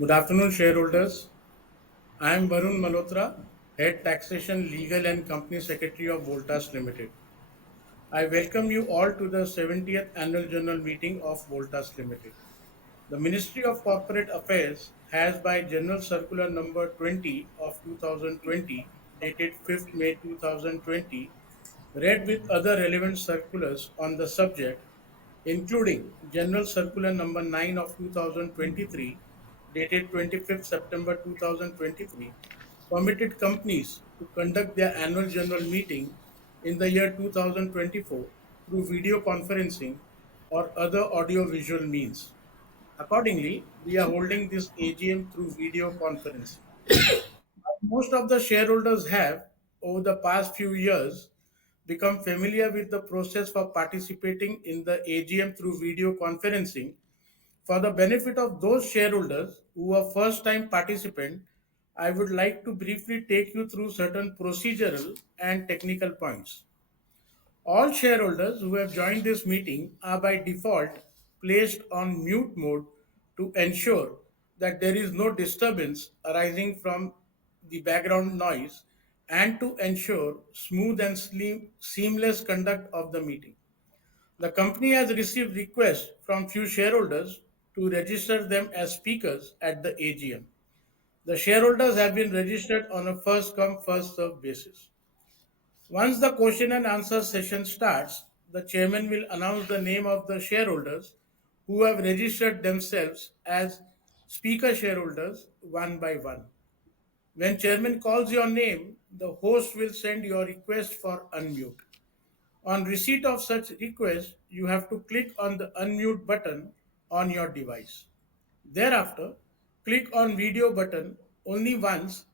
Good afternoon, shareholders. I am Varun Malhotra, Head Taxation, Legal and Company Secretary of Voltas Limited. I welcome you all to the 70th Annual General Meeting of Voltas Limited. The Ministry of Corporate Affairs has, by General Circular Number 20 of 2020, dated 5th May 2020, read with other relevant circulars on the subject, including General Circular Number 9 of 2023, dated 25th September 2023, permitted companies to conduct their annual general meeting in the year 2024 through video conferencing or other audio-visual means. Accordingly, we are holding this AGM through video conferencing. Most of the shareholders have, over the past few years, become familiar with the process for participating in the AGM through video conferencing. For the benefit of those shareholders who are first time participants, I would like to briefly take you through certain procedural and technical points. All shareholders who have joined this meeting are by default placed on mute mode to ensure that there is no disturbance arising from the background noise and to ensure smooth and seamless conduct of the meeting. The company has received requests from few shareholders to register them as speakers at the AGM. The shareholders have been registered on a first come, first served basis. Once the question and answer session starts, the chairman will announce the name of the shareholders who have registered themselves as speaker shareholders one by one. When chairman calls your name, the host will send your request for unmute. On receipt of such request, you have to click on the unmute button on your device. Thereafter, click on video button only once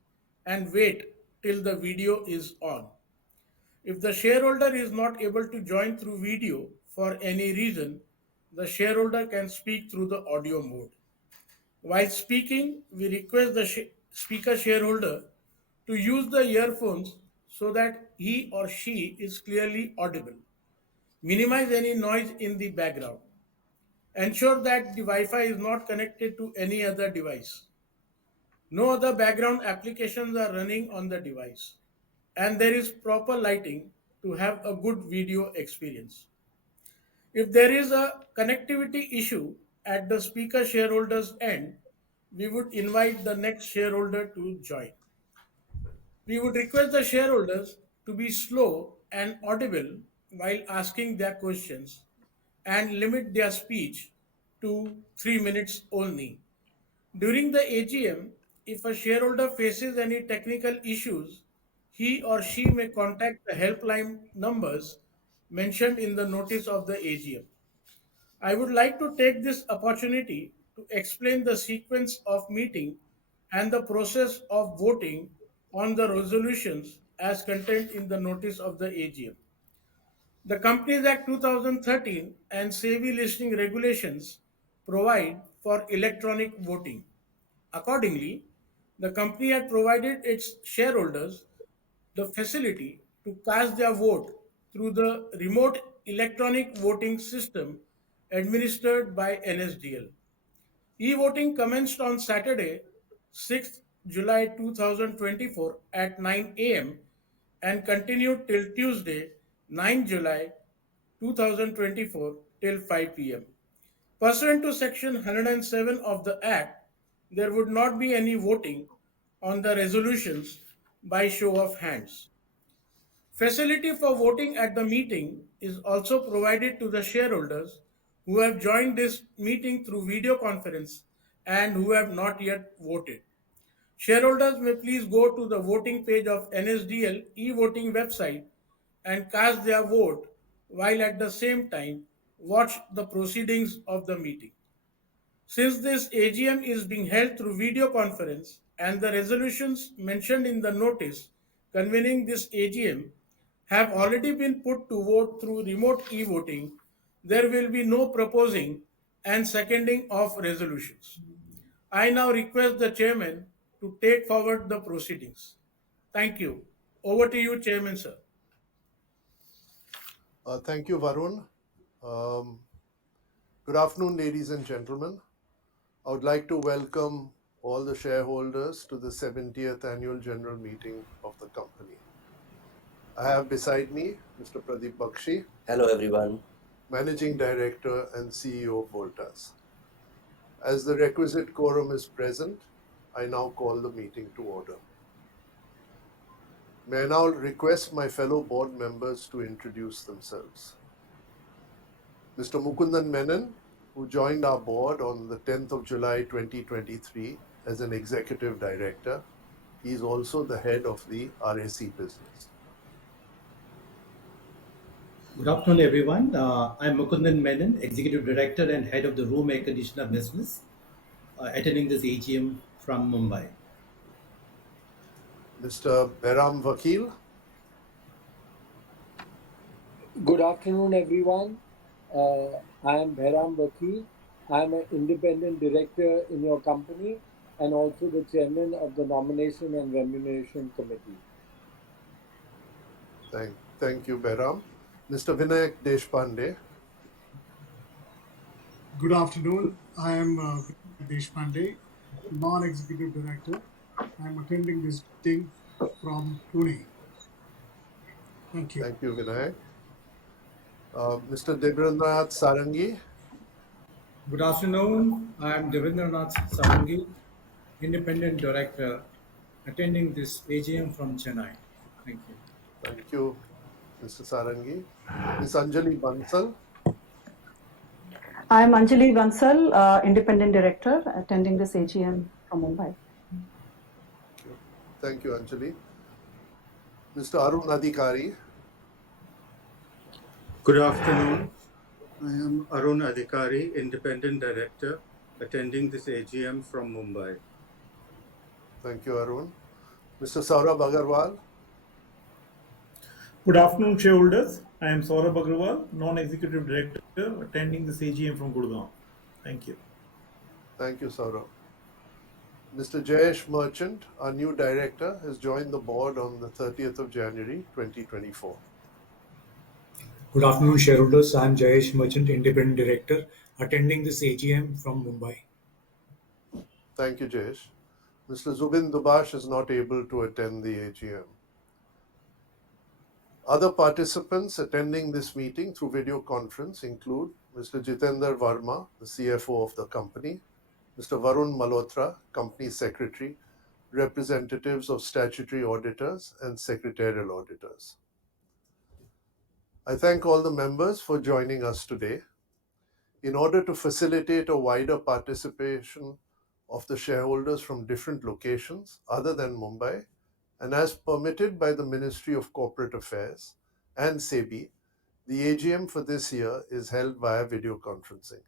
and wait till the video is on. If the shareholder is not able to join through video for any reason, the shareholder can speak through the audio mode. While speaking, we request the speaker shareholder to use the earphones so that he or she is clearly audible. Minimize any noise in the background. Ensure that the Wi-Fi is not connected to any other device. No other background applications are running on the device. And there is proper lighting to have a good video experience. If there is a connectivity issue at the speaker shareholder's end, we would invite the next shareholder to join. We would request the shareholders to be slow and audible while asking their questions and limit their speech to 3 minutes only. During the AGM, if a shareholder faces any technical issues, he or she may contact the helpline numbers mentioned in the notice of the AGM. I would like to take this opportunity to explain the sequence of meeting and the process of voting on the resolutions as contained in the notice of the AGM. The Companies Act 2013 and SEBI listing regulations provide for electronic voting. Accordingly, the company had provided its shareholders the facility to cast their vote through the remote electronic voting system administered by NSDL. E-voting commenced on Saturday, 6th July 2024 at 9 a.m. and continued till Tuesday, 9 July 2024 till 5 p.m. Pursuant to Section 107 of the Act, there would not be any voting on the resolutions by show of hands. Facility for voting at the meeting is also provided to the shareholders who have joined this meeting through video conference and who have not yet voted. Shareholders may please go to the voting page of NSDL e-voting website and cast their vote while at the same time watch the proceedings of the meeting. Since this AGM is being held through video conference and the resolutions mentioned in the notice convening this AGM have already been put to vote through remote e-voting, there will be no proposing and seconding of resolutions. I now request the chairman to take forward the proceedings. Thank you. Over to you, Chairman, sir. Thank you, Varun. Um, Good afternoon, ladies and gentlemen. I would like to welcome all the shareholders to the 70th Annual General Meeting of the company. I have beside me Mr. Pradeep Bakshi, Hello, everyone. Managing Director and CEO of Voltas. As the requisite quorum is present, I now call the meeting to order. May I now request my fellow board members to introduce themselves. Mr. Mukundan Menon, who joined our board on the 10th of July 2023 as an executive director. He is also the head of the RAC business. Good afternoon, everyone. I'm Mukundan Menon, Executive Director and Head of the Room Air Conditioner Business, attending this AGM from Mumbai. Mr. Behram Vakil, Good afternoon, everyone. I am Behram Vakil. I am an independent director in your company and also the chairman of the Nomination and Remuneration Committee. thank you, Behram. Mr. Vinayak Deshpande, Good afternoon. I am Vinayak Deshpande, non-executive director. I am attending this meeting from Pune. Thank you. thank you, Vinayak. Mr. Devendra Sarangi, Good afternoon. I am Devendranath Sarangi, Independent Director, attending this AGM from Chennai. Thank you. thank you, Mr. Sarangi. Ms. Anjali Bansal, I'm Anjali Bansal, Independent Director, attending this AGM from Mumbai. thank you, Anjali. Mr. Arun Adhikari, Good afternoon. I am Arun Adhikari, Independent Director, attending this AGM from Mumbai. thank you, Arun. Mr. Saurabh Agarwal, Good afternoon, shareholders. I am Saurabh Agrawal, non-executive director, attending this AGM from Gurgaon. Thank you. thank you, Saurabh. Mr. Jayesh Merchant, our new director, has joined the board on the 30th of January 2024. Good afternoon, shareholders. I am Jayesh Merchant, Independent Director, attending this AGM from Mumbai. Thank you, Jayesh. Mr. Zubin Dubash is not able to attend the AGM. Other participants attending this meeting through video conference include Mr. Jitender Verma, the CFO of the company, Mr. Varun Malhotra, Company Secretary, representatives of statutory auditors and secretarial auditors. I thank all the members for joining us today. In order to facilitate a wider participation of the shareholders from different locations other than Mumbai, and as permitted by the Ministry of Corporate Affairs and SEBI, the AGM for this year is held via video conferencing.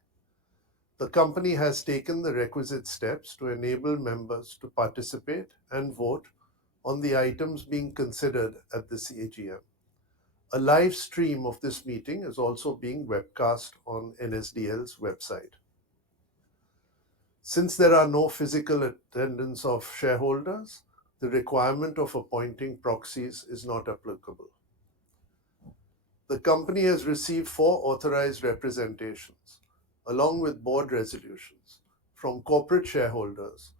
The company has taken the requisite steps to enable members to participate and vote on the items being considered at this AGM. A live stream of this meeting is also being webcast on NSDL's website. Since there are no physical attendance of shareholders, the requirement of appointing proxies is not applicable. The company has received 4 authorized representations, along with board resolutions, from corporate shareholders,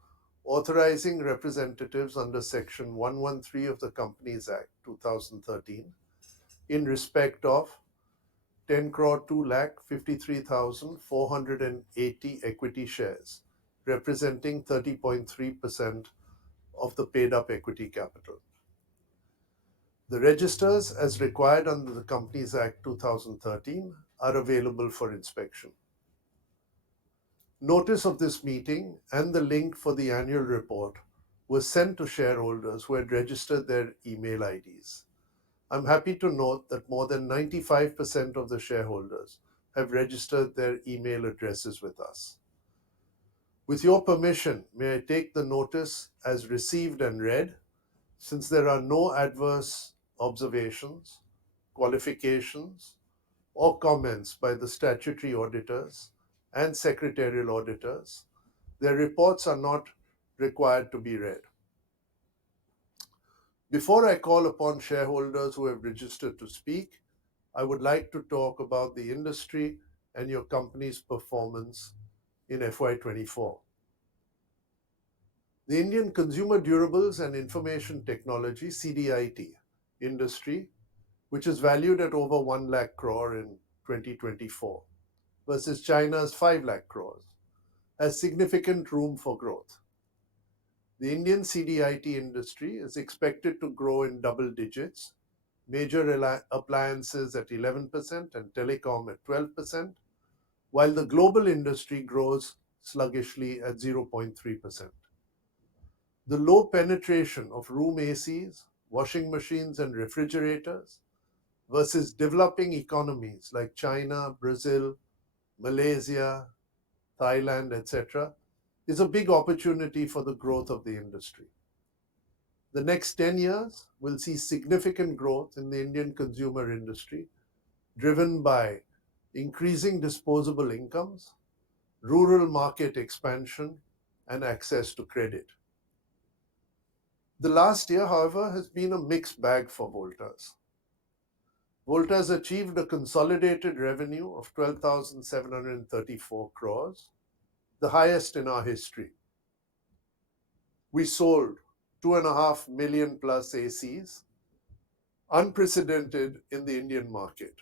authorizing representatives under Section 113 of the Companies Act 2013 in respect of 10,02,53,480 equity shares, representing 30.3% of the paid-up equity capital. The registers, as required under the Companies Act 2013, are available for inspection. Notice of this meeting and the link for the annual report was sent to shareholders who had registered their email IDs. I'm happy to note that more than 95% of the shareholders have registered their email addresses with us. With your permission, may I take the notice as received and read, since there are no adverse observations, qualifications, or comments by the statutory auditors and secretarial auditors. Their reports are not required to be read. Before I call upon shareholders who have registered to speak, I would like to talk about the industry and your company's performance in FY24. The Indian Consumer Durables and Information Technology (CDIT) industry, which is valued at over 1 lakh crore in 2024 versus China's 5 lakh crores, has significant room for growth. The Indian CDIT industry is expected to grow in double digits, major appliances at 11% and telecom at 12%, while the global industry grows sluggishly at 0.3%. The low penetration of room ACs, washing machines, and refrigerators versus developing economies like China, Brazil, Malaysia, Thailand, etc., is a big opportunity for the growth of the industry. The next 10 years will see significant growth in the Indian consumer industry, driven by increasing disposable incomes, rural market expansion, and access to credit. The last year, however, has been a mixed bag for Voltas. Voltas achieved a consolidated revenue of 12,734 crores, the highest in our history. We sold 2.5 million plus ACs, unprecedented in the Indian market,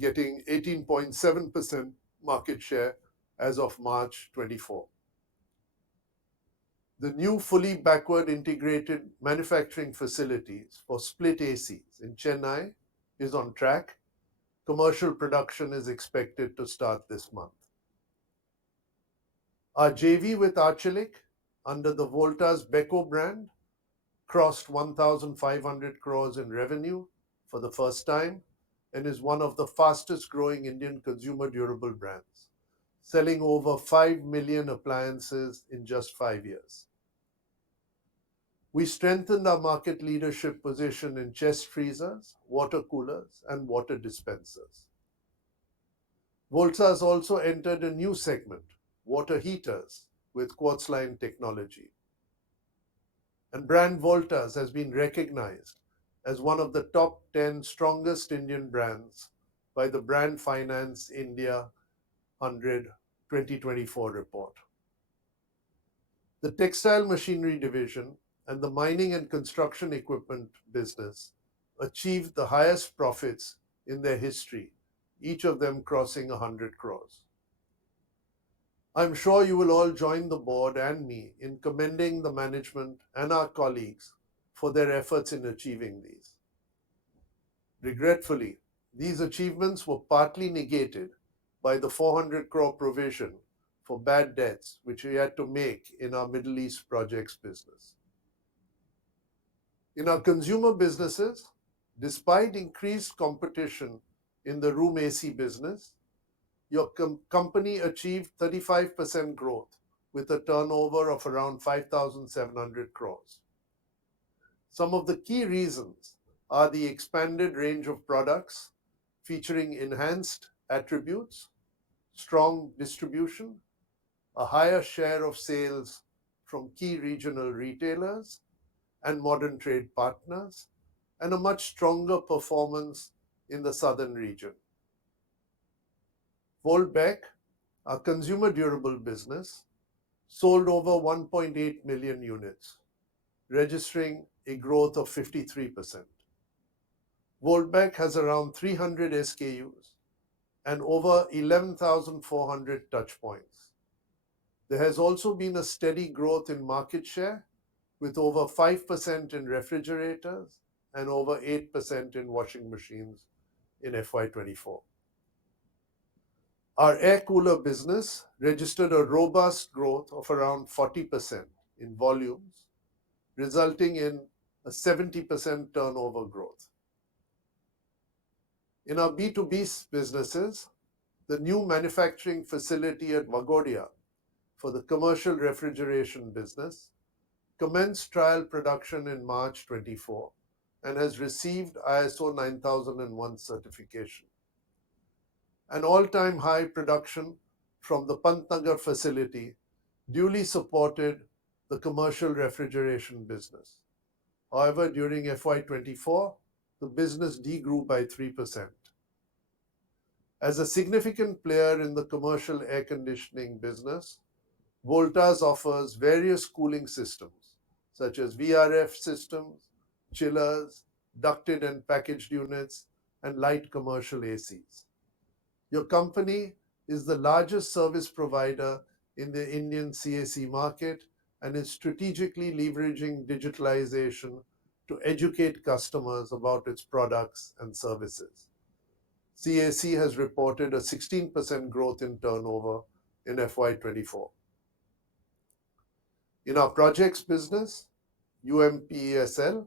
getting 18.7% market share as of March 24. The new fully backward integrated manufacturing facilities for split ACs in Chennai is on track. Commercial production is expected to start this month. Our JV with Arçelik under the Voltas Beko brand crossed 1,500 crores in revenue for the first time and is one of the fastest growing Indian consumer durable brands, selling over 5 million appliances in just 5 years. We strengthened our market leadership position in chest freezers, water coolers, and water dispensers. Voltas also entered a new segment, water heaters, with quartz line technology. And brand Voltas has been recognized as one of the top 10 strongest Indian brands by the Brand Finance India 100 2024 report. The textile machinery division and the mining and construction equipment business achieved the highest profits in their history, each of them crossing 100 crores. I'm sure you will all join the board and me in commending the management and our colleagues for their efforts in achieving these. Regretfully, these achievements were partly negated by the 400 crore provision for bad debts which we had to make in our Middle East projects business. In our consumer businesses, despite increased competition in the room AC business, your company achieved 35% growth with a turnover of around 5,700 crores. Some of the key reasons are the expanded range of products featuring enhanced attributes, strong distribution, a higher share of sales from key regional retailers and modern trade partners, and a much stronger performance in the southern region. Volbeck, our consumer durable business, sold over 1.8 million units, registering a growth of 53%. Volbeck has around 300 SKUs and over 11,400 touch points. There has also been a steady growth in market share with over 5% in refrigerators and over 8% in washing machines in FY24. Our air cooler business registered a robust growth of around 40% in volumes, resulting in a 70% turnover growth. In our B2B businesses, the new manufacturing facility at Waghodia for the commercial refrigeration business commenced trial production in March 24 and has received ISO 9001 certification. An all-time high production from the Pantnagar facility duly supported the commercial refrigeration business. However, during FY24, the business degrew by 3%. As a significant player in the commercial air conditioning business, Voltas offers various cooling systems such as VRF systems, chillers, ducted and packaged units, and light commercial ACs. Your company is the largest service provider in the Indian CAC market and is strategically leveraging digitalization to educate customers about its products and services. CAC has reported a 16% growth in turnover in FY24. In our projects business, UMPESL,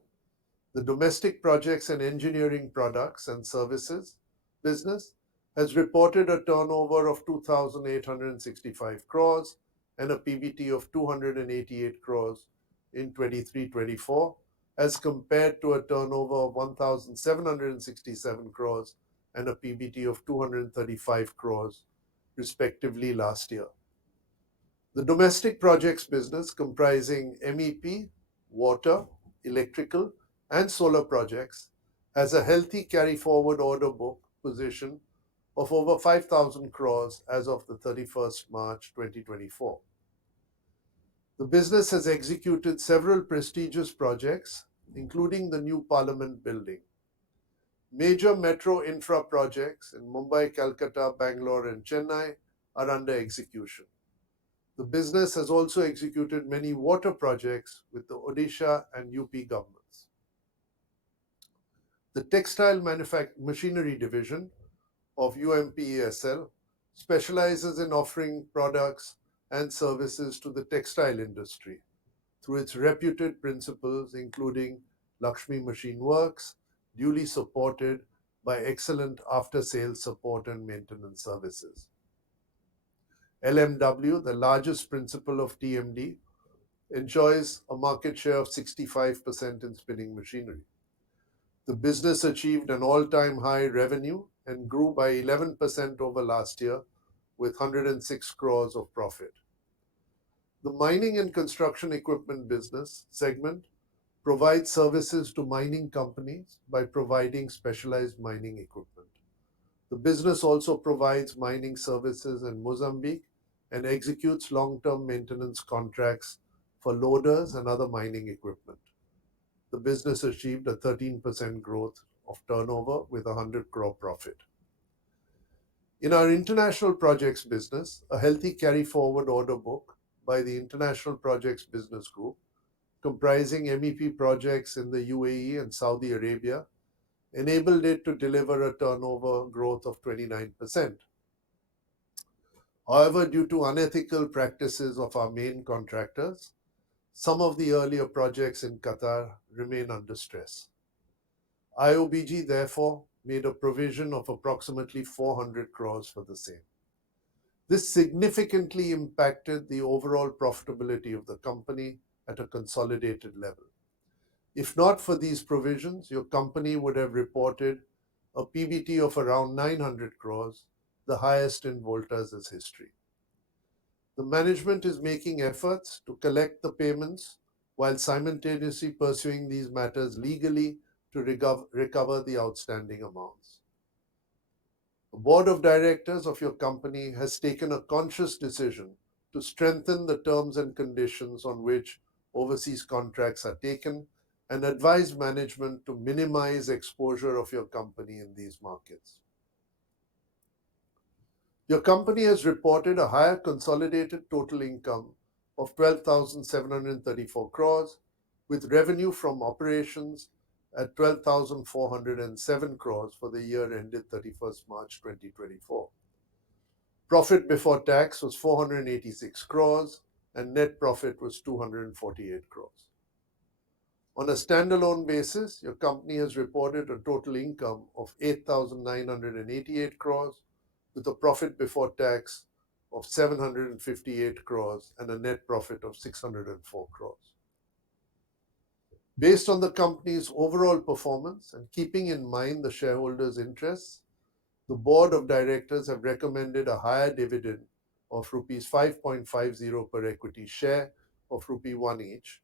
the domestic projects and engineering products and services business, has reported a turnover of 2,865 crores and a PBT of 288 crores in 23-24, as compared to a turnover of 1,767 crores and a PBT of 235 crores, respectively, last year. The domestic projects business, comprising MEP, water, electrical, and solar projects, has a healthy carry-forward order book position of over 5,000 crores as of the 31st March 2024. The business has executed several prestigious projects, including the new Parliament building. Major metro infra projects in Mumbai, Calcutta, Bangalore, and Chennai are under execution. The business has also executed many water projects with the Odisha and UP governments. The textile machinery division of UMPESL specializes in offering products and services to the textile industry through its reputed principals, including Lakshmi Machine Works, duly supported by excellent after-sales support and maintenance services. LMW, the largest principal of TMD, enjoys a market share of 65% in spinning machinery. The business achieved an all-time high revenue and grew by 11% over last year with 106 crores of profit. The mining and construction equipment business segment provides services to mining companies by providing specialized mining equipment. The business also provides mining services in Mozambique and executes long-term maintenance contracts for loaders and other mining equipment. The business achieved a 13% growth of turnover with 100 crore profit. In our international projects business, a healthy carry-forward order book by the International Projects Business Group, comprising MEP projects in the UAE and Saudi Arabia, enabled it to deliver a turnover growth of 29%. However, due to unethical practices of our main contractors, some of the earlier projects in Qatar remain under stress. IOBG therefore made a provision of approximately 400 crores for the same. This significantly impacted the overall profitability of the company at a consolidated level. If not for these provisions, your company would have reported a PBT of around 900 crores, the highest in Voltas' history. The management is making efforts to collect the payments while simultaneously pursuing these matters legally to recover the outstanding amounts. The board of directors of your company has taken a conscious decision to strengthen the terms and conditions on which overseas contracts are taken and advise management to minimize exposure of your company in these markets. Your company has reported a higher consolidated total income of 12,734 crores, with revenue from operations at 12,407 crores for the year ended 31st March 2024. Profit before tax was 486 crores and net profit was 248 crores. On a standalone basis, your company has reported a total income of 8,988 crores with a profit before tax of 758 crores and a net profit of 604 crores. Based on the company's overall performance and keeping in mind the shareholders' interests, the board of directors have recommended a higher dividend of rupees 5.50 per equity share of rupee 1 each,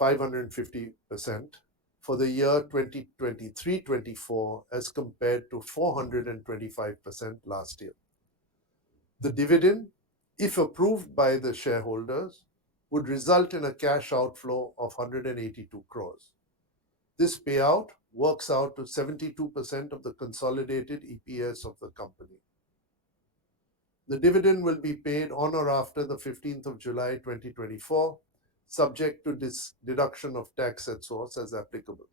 550%, for the year 2023-24 as compared to 425% last year. The dividend, if approved by the shareholders, would result in a cash outflow of 182 crores. This payout works out to 72% of the consolidated EPS of the company. The dividend will be paid on or after the 15th of July 2024, subject to deduction of tax at source as applicable.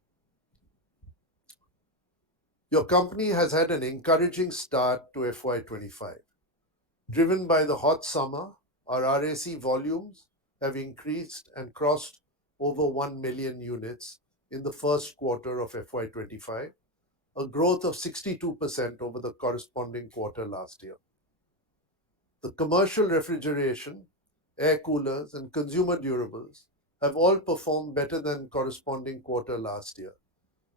Your company has had an encouraging start to FY25. Driven by the hot summer, our RAC volumes have increased and crossed over 1 million units in the first quarter of FY25, a growth of 62% over the corresponding quarter last year. The commercial refrigeration, air coolers, and consumer durables have all performed better than corresponding quarter last year,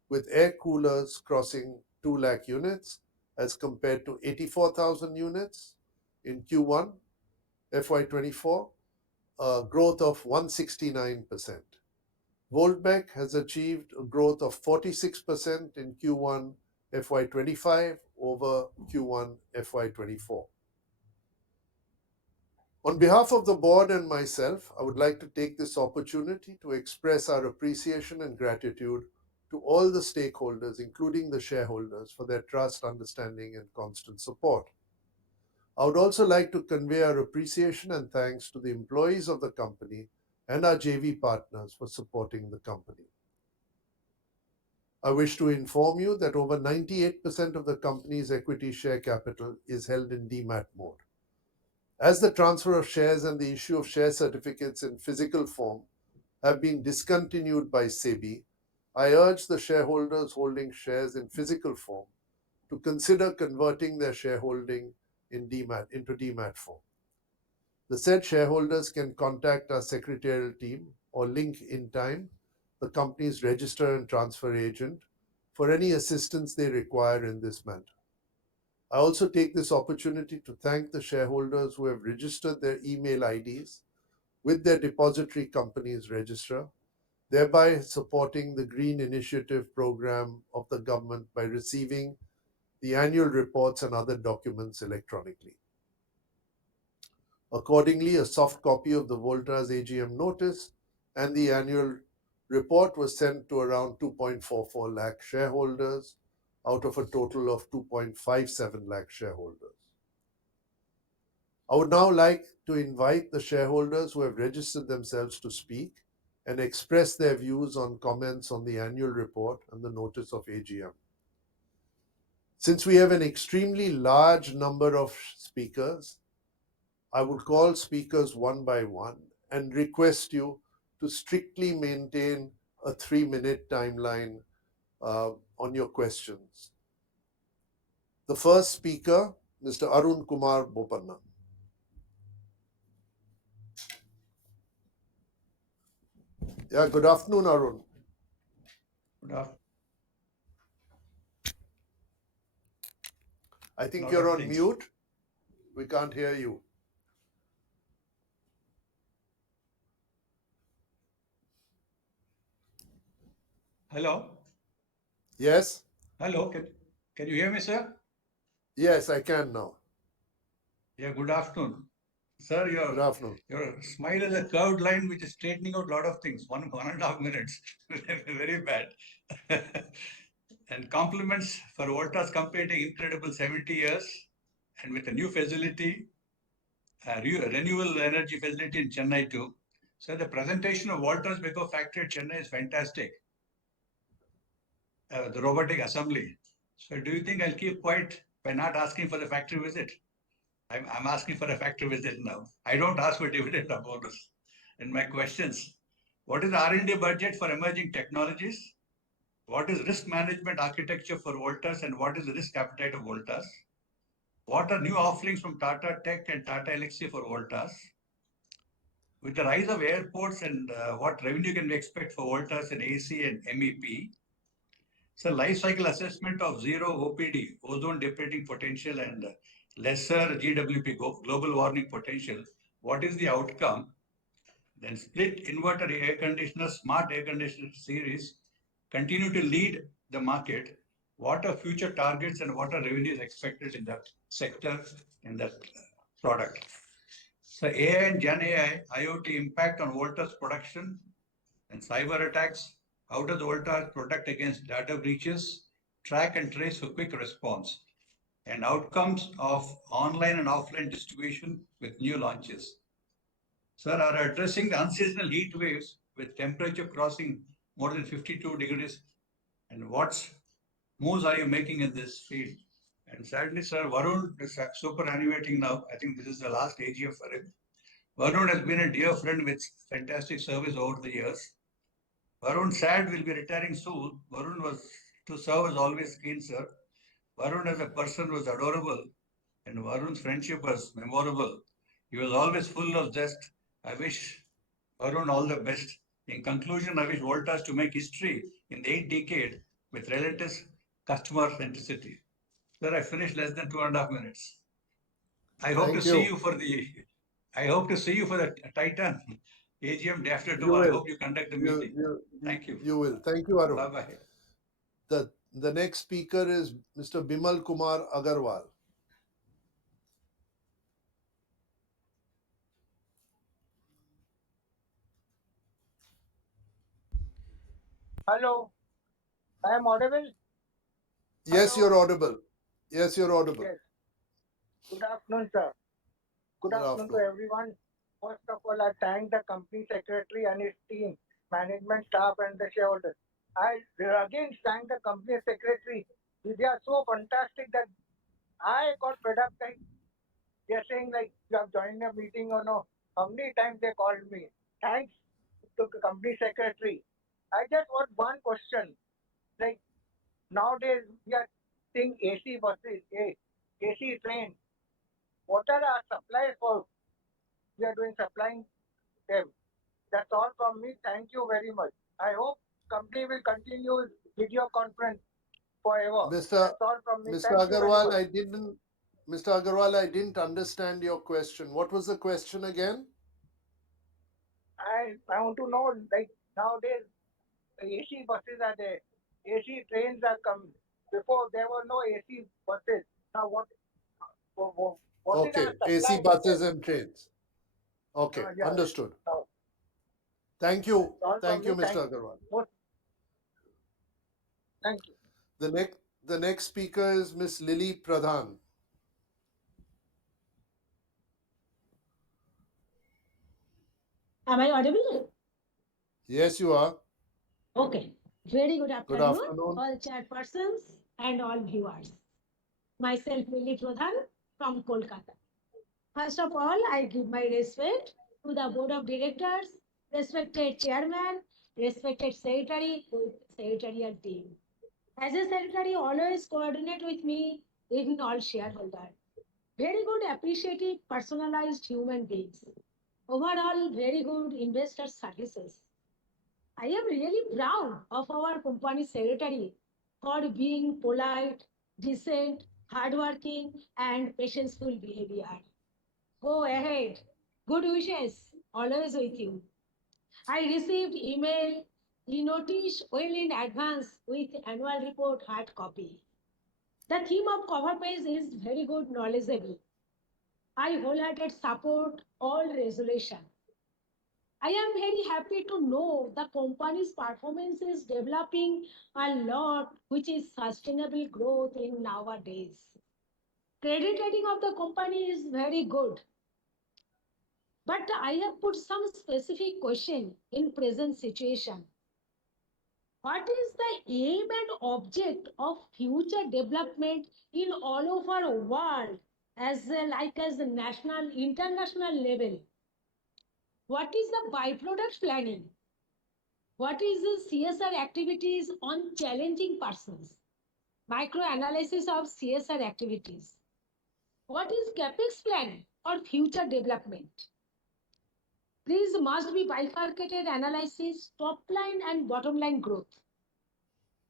with air coolers crossing 2 lakh units as compared to 84,000 units in Q1 FY24, a growth of 169%. Voltas has achieved a growth of 46% in Q1 FY25 over Q1 FY24. On behalf of the board and myself, I would like to take this opportunity to express our appreciation and gratitude to all the stakeholders, including the shareholders, for their trust, understanding, and constant support. I would also like to convey our appreciation and thanks to the employees of the company and our JV partners for supporting the company. I wish to inform you that over 98% of the company's equity share capital is held in demat mode. As the transfer of shares and the issue of share certificates in physical form have been discontinued by SEBI, I urge the shareholders holding shares in physical form to consider converting their shareholding into demat form. The said shareholders can contact our secretarial team or Link in Time, the company's registrar and transfer agent, for any assistance they require in this matter. I also take this opportunity to thank the shareholders who have registered their email IDs with their depository company's registrar, thereby supporting the Green Initiative program of the government by receiving the annual reports and other documents electronically. Accordingly, a soft copy of the Voltas AGM notice and the annual report was sent to around 2.44 lakh shareholders out of a total of 2.57 lakh shareholders. I would now like to invite the shareholders who have registered themselves to speak and express their views on comments on the annual report and the notice of AGM. Since we have an extremely large number of speakers, I would call speakers one by one and request you to strictly maintain a 3-minute timeline on your questions. The first speaker, Mr. Arun Kumar Bopanna. Yeah, good afternoon, Arun. Good afternoon. I think you're on mute. We can't hear you. Hello. Yes? Hello. Can you hear me, sir? Yes, I can now. Yeah, good afternoon. Sir, Good afternoon. your smile is a curved line which is straightening out a lot of things. 1.5 minutes. Very bad. And compliments for Voltas completing incredible 70 years and with a new facility, renewable energy facility in Chennai too. So the presentation of Voltas Beko factory at Chennai is fantastic. The robotic assembly. So do you think I'll keep quiet by not asking for the factory visit? I'm asking for a factory visit now. I don't ask for dividend or bonus. And my questions, what is the R&D budget for emerging technologies? What is risk management architecture for Voltas and what is the risk appetite of Voltas? What are new offerings from Tata Tech and Tata Elxsi for Voltas? With the rise of airports and what revenue can we expect for Voltas and AC and MEP? So life cycle assessment of zero OPD, ozone depleting potential and lesser GWP, global warming potential. What is the outcome? Then split inverter air conditioner, smart air conditioner series continue to lead the market. What are future targets and what are revenues expected in that sector, in that product? So AI and Gen AI, IoT impact on Voltas production and cyber attacks. How does Voltas protect against data breaches, track and trace for quick response, and outcomes of online and offline distribution with new launches? Sir, are addressing the unseasonal heat waves with temperature crossing more than 52 degrees, and what moves are you making in this field? And sadly, sir, Varun is super animating now. I think this is the last AGM for him. Varun has been a dear friend with fantastic service over the years. Varun sad will be retiring soon. Varun was to serve as always keen, sir. Varun as a person was adorable, and Varun's friendship was memorable. He was always full of zest. I wish Varun all the best. In conclusion, I wish Voltas to make history in the 8th decade with relentless customer centricity. Sir, I finished less than 2.5 minutes. I hope to Thank see you. you for the Titan AGM day after You tomorrow. I will. hope you conduct the meeting. Thank you. You will. Thank you, Arun. Bye-bye. The next speaker is Mr. Bimal Kumar Agarwal. Hello, I am audible. Yes, Hello? you're audible. Yes, you're audible. Yes. Good afternoon, sir. Good Good afternoon to afternoon. everyone. First of all, I thank the company secretary and his team, management staff, and the shareholders. I again thank the company secretary. They are so fantastic that I got fed up. Like they're saying, like you have joined a meeting or no. How many times they called me? Thanks to the company secretary. I just want one question. Like nowadays we are seeing AC buses, AC trains. What are our supplies for? We are doing supplying them. That's all from me. Thank you very much. I hope company will continue video conference forever. Mr. That's all from me. Mr. Thank you very Agarwal, much. Mr. Agarwal, I didn't understand your question. What was the question again? I want to know, like nowadays AC buses are there, AC trains are coming. Before there were no AC buses. Now what is our Okay, AC supply for buses them? and trains. Okay, Yeah. understood. Now, Thank you. that's all Thank from you, me. Mr. Agarwal. Thank you. The next speaker is Miss Lily Pradhan. Am I audible? Yes, you are. Okay. Very good Good afternoon, afternoon. all chairpersons and all viewers. Myself, Lily Pradhan from Kolkata. First of all, I give my respect to the board of directors, respected chairman, respected secretary with secretarial team. As a secretary, always coordinate with me, even all shareholders. Very good, appreciative, personalized human beings. Overall, very good investor services. I am really proud of our company secretary for being polite, decent, hardworking, and patientful behavior. Go ahead. Good wishes. Always with you. I received email, e-notice well in advance with annual report hard copy. The theme of cover page is very good, knowledgeable. I wholehearted support all resolution. I am very happy to know the company's performance is developing a lot, which is sustainable growth in nowadays. Credit rating of the company is very good. But I have put some specific question in present situation. What is the aim and object of future development in all over world as like as the national, international level? What is the byproduct planning? What is the CSR activities on challenging persons? Micro-analysis of CSR activities. What is CAPEX plan or future development? These must be bifurcated analysis, top line and bottom line growth.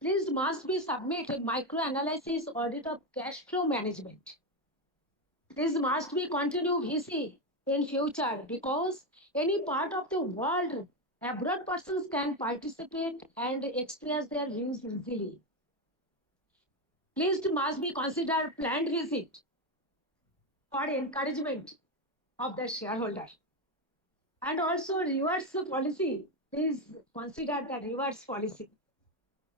These must be submitted micro-analysis audit of cash flow management. This must be continue VC in future because any part of the world abroad persons can participate and express their views easily. List must be considered planned visit for encouragement of the shareholder. And also reverse policy. Please consider the reverse policy.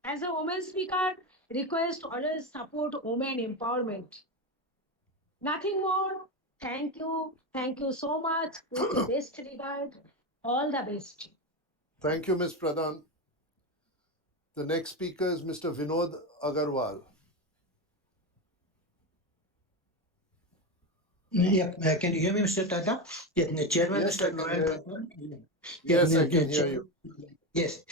As a woman speaker, request always support women empowerment. Nothing more. Thank you. Thank you so much. With best regard, all the best. Thank you, Ms. Pradhan. The next speaker is Mr. Vinod Agarwal. Yeah, can you hear me, Mr. Tata? Yeah, Chairman, Yes, I Mr. can Noel hear Tata. Yes, I can hear you. Yes,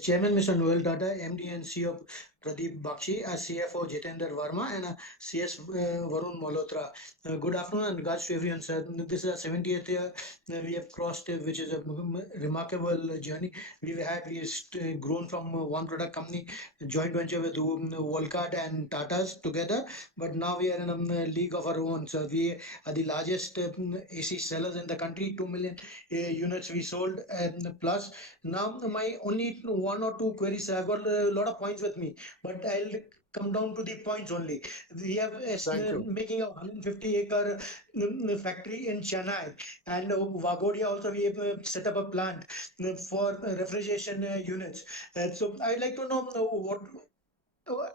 Chairman, Mr. Noel Tata, MD and CEO Pradeep Bakshi, CFO Jitendra Verma, and CS Varun Malhotra. Good afternoon and regards to everyone, sir. This is our 70th year we have crossed, which is a remarkable journey. We've grown from one product company, joint venture with Volcat and Tata's together, but now we are in a league of our own. So we are the largest AC sellers in the country, 2 million units we sold plus. Now my only one or two queries, I've got a lot of points with me, but I'll come down to the points only. We have making a 150-acre factory in Chennai, and Vagodia also we have set up a plant for refrigeration units. So I'd like to know what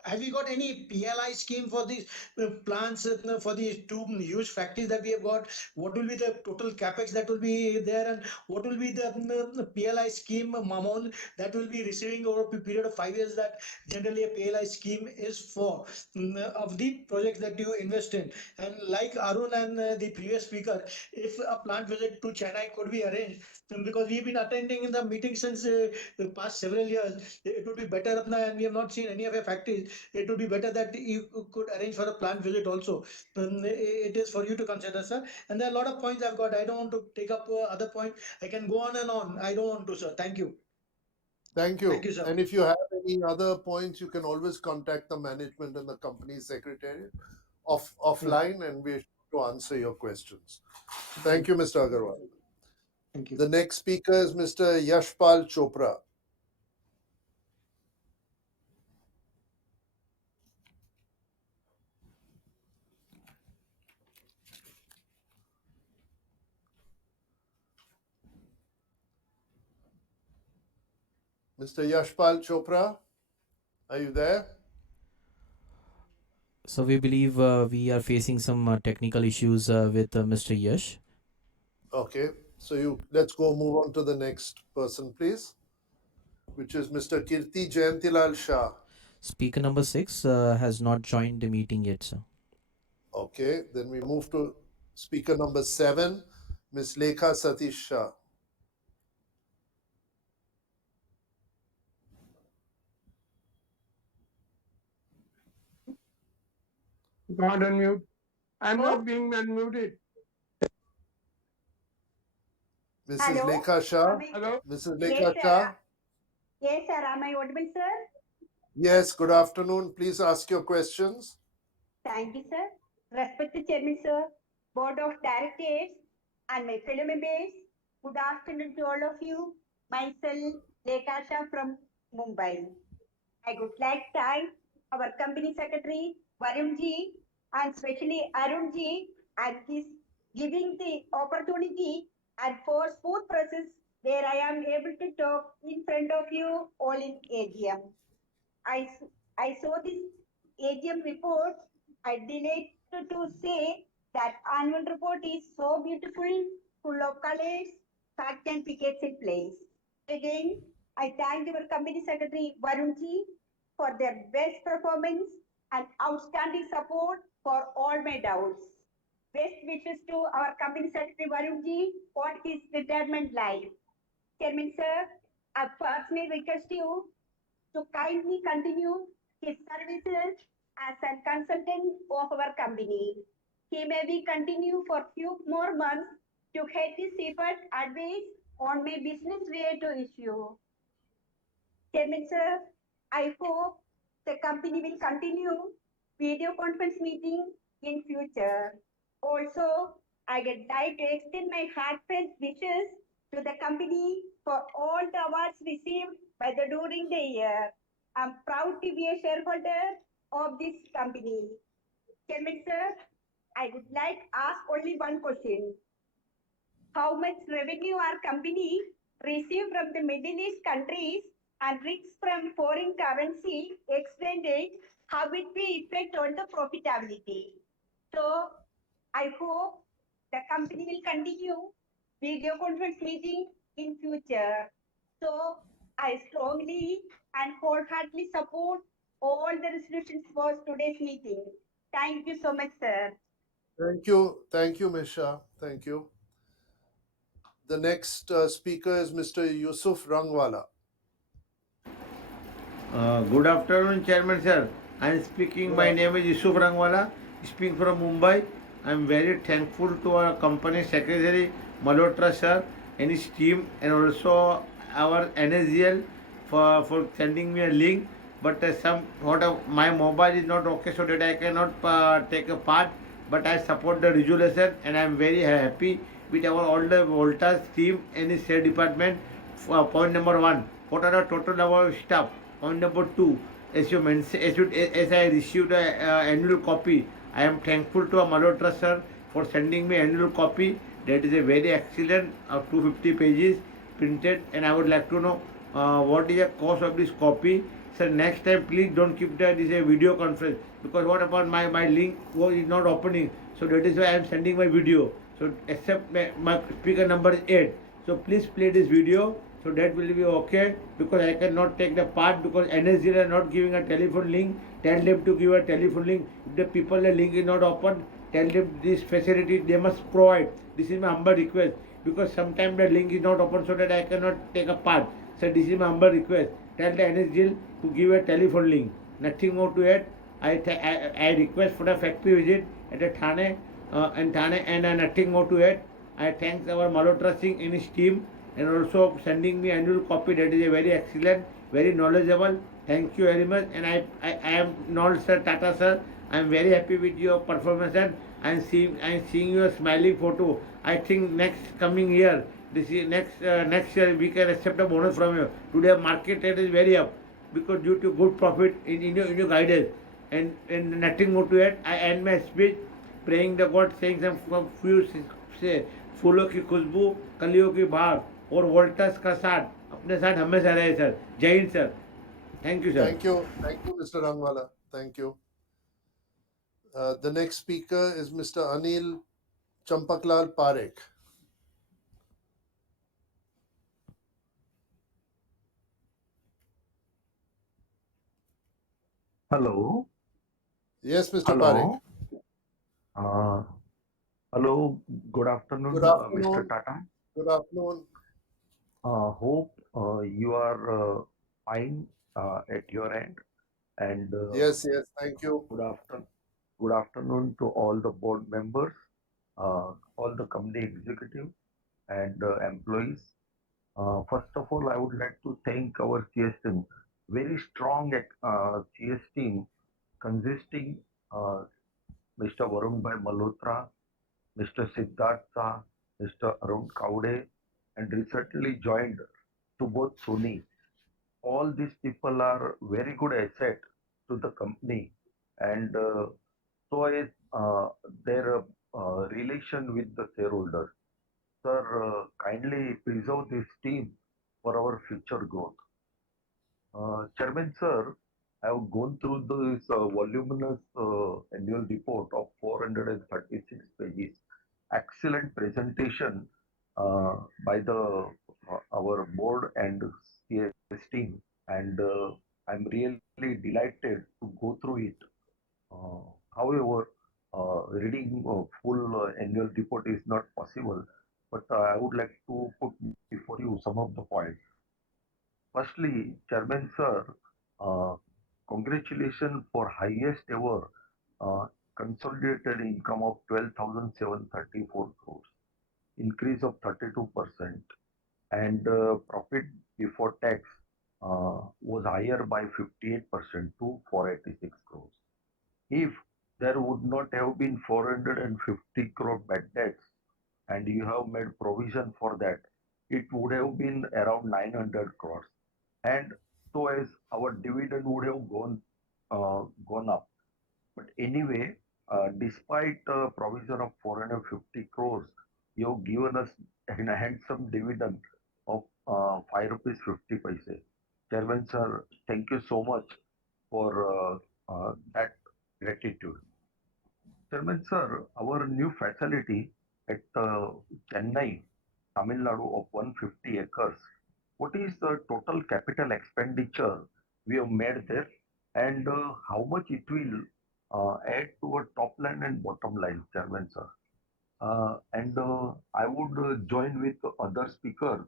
have you got any PLI scheme for these plants for these two huge factories that we have got? What will be the total capex that will be there, and what will be the PLI scheme amount that will be receiving over a period of 5 years? That generally a PLI scheme is for of the projects that you invest in. And like Arun and the previous speaker, if a plant visit to Chennai could be arranged, because we've been attending the meeting since the past several years, it would be better, and we have not seen any of your factories. It would be better that you could arrange for a plant visit also. It is for you to consider, sir. And there are a lot of points I've got. I don't want to take up other points. I can go on and on. I don't want to, sir. Thank you. Thank you. Thank you, sir. And if you have any other points, you can always contact the management and the company secretary offline, and we're sure to answer your questions. Thank you, Mr. Agarwal. Thank you. The next speaker is Mr. Yashpal Chopra. Mr. Yashpal Chopra, are you there? So we believe we are facing some technical issues with Mr. Yash. Okay, so let's go move on to the next person, please, which is Mr. Kirti Jayantilal Shah. Speaker number 6 has not joined the meeting yet, sir. Okay, then we move to speaker number 7, Ms. Lekha Satish Shah. Can't unmute. I'm not being unmuted. Mrs. Hello? Lekha Shah. Hello? Mrs. Yes, Lekha sir. Shah. Yes, sir. Am I audible, sir? Yes, good afternoon. Please ask your questions. Thank you, sir. Respected Chairman, sir, Board of Directors, and my fellow members, good afternoon to all of you. Myself, Lekasha from Mumbai. I would like to thank our company secretary, Varunji, and especially Arunji, and his giving the opportunity and for smooth process where I am able to talk in front of you all in AGM. I saw this AGM report. I delighted to say that annual report is so beautiful, full of colors, facts and figures in place. Again, I thank our company secretary Varunji for their best performance and outstanding support for all my doubts. Best wishes to our company secretary Varunji for his retirement life. Chairman sir, I personally request you to kindly continue his services as a consultant of our company. He may be continue for few more months to head his effort advice on my business related issue. Chairman sir, I hope the company will continue video conference meeting in future. Also, I would like to extend my heartfelt wishes to the company for all the awards received during the year. I'm proud to be a shareholder of this company. Chairman sir, I would like to ask only one question. how much revenue our company receive from the Middle East countries and risks from foreign currency exchange rate, how it will affect on the profitability. So I hope the company will continue video conference meeting in future. So I strongly and wholeheartedly support all the resolutions for today's meeting. Thank you so much, sir. Thank you, Ms. Shah. Thank you. The next speaker is Mr. Yusuf Rangwala. Good afternoon, Chairman sir. I am speaking. My name is Yusuf Rangwala, speaking from Mumbai. I am very thankful to our company secretary Malhotra sir and his team, and also our NSGL for sending me a link. But my mobile is not okay, so that I cannot take a part. But I support the resolution, and I am very happy with our all the Voltas team and the sales department. Point number one. What are the total number of staff? Point number two, as you mentioned, as I received an annual copy, I am thankful to Malhotra sir for sending me annual copy. That is a very excellent 250 pages printed, and I would like to know what is the cost of this copy. Sir, next time please don't keep that this a video conference, because what about my link is not opening. So that is why I am sending my video. So except my speaker number is 8. So please play this video, so that will be okay, because I cannot take the part because NSG are not giving a telephone link. Tell them to give a telephone link. If the people the link is not open, tell them this facility they must provide. This is my humble request, because sometimes the link is not open, so that I cannot take a part. So this is my humble request. Tell the NSG to give a telephone link. Nothing more to it. I request for a factory visit at the Thane and nothing more to it. I thank our Malhotra Singh and his team, and also sending me annual copy. That is a very excellent, very knowledgeable. Thank you very much. And I am not sir Tata sir. I am very happy with your performance, and I am seeing your smiling photo. I think next coming year, this year, next year we can accept a bonus from you. Today market rate is very up because due to good profit in your guidance, and nothing more to it. I end my speech praying the God, saying some few say फूलों की खुशबू कलियों की बहार और volts का साथ अपने साथ हमेशा रहे सर. जय Hind sir. Thank you sir. Thank you, Mr. Rangwala. Thank you. The next speaker is Mr. Anil Champaklal Parekh. Hello. Yes, Mr. Hello. Parekh. Hello. Good afternoon, Good Mr. afternoon. Tata. Good afternoon. Hope you are fine at your end. And Yes, thank you. Good afternoon to all the board members, all the company executives and employees. First of all, I would like to thank our CS team, very strong CS team consisting Mr. Varun Bhai Malhotra, Mr. Siddharth Shah, Mr. Arun Kaude, and recently joined to both Sony. All these people are very good asset to the company, and so is their relation with the shareholders. Sir, kindly preserve this team for our future growth. Chairman, sir, I have gone through this voluminous annual report of 436 pages. Excellent presentation by the our board and CS team, and I'm really delighted to go through it. However, reading full annual report is not possible, but I would like to put before you some of the points. Firstly, Chairman Sir, uh, congratulations for highest ever uh, consolidated income of 12,734 crores, increase of 32%, and profit before tax was higher by 58% to 486 crores. If there would not have been 450 crore bad debts and you have made provision for that, it would have been around 900 crores. And so as our dividend would have gone up. But anyway, despite provision of 450 crores, you've given us a handsome dividend of 5 rupees 50 paise. Chairman sir, thank you so much for that gratitude. Chairman sir, our new facility at Chennai, Tamil Nadu of 150 acres, what is the total capital expenditure we have made there, and how much it will add to our top line and bottom line, Chairman sir? And I would join with other speaker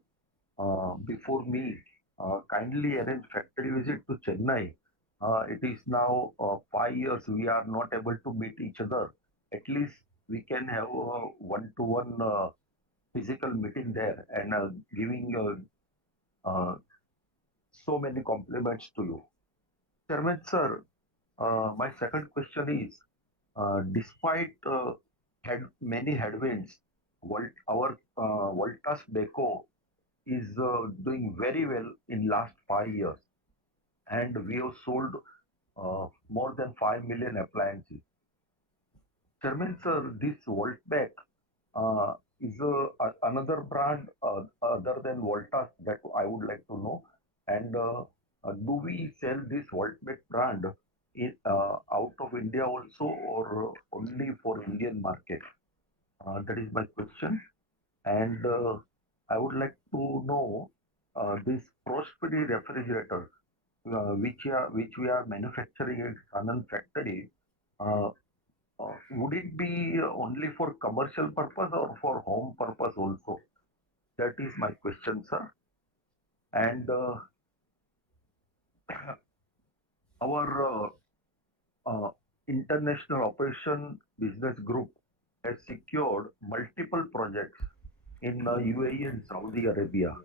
before me. Kindly arrange factory visit to Chennai. It is now 5 years we are not able to meet each other. At least we can have a one-to-one physical meeting there and giving so many compliments to you. Chairman sir, my second question is, despite many headwinds, our Voltas Deco is doing very well in last 5 years, and we have sold more than 5 million appliances. Chairman sir, this Voltbek is another brand other than Voltas that I would like to know. And do we sell this Voltbek brand out of India also, or only for Indian market? That is my question. And I would like to know this Prosperity refrigerator, which we are manufacturing at Sanand factory. Uh, would it be only for commercial purpose or for home purpose also? That is my question, sir. And our international operation business group has secured multiple projects in UAE and Saudi Arabia.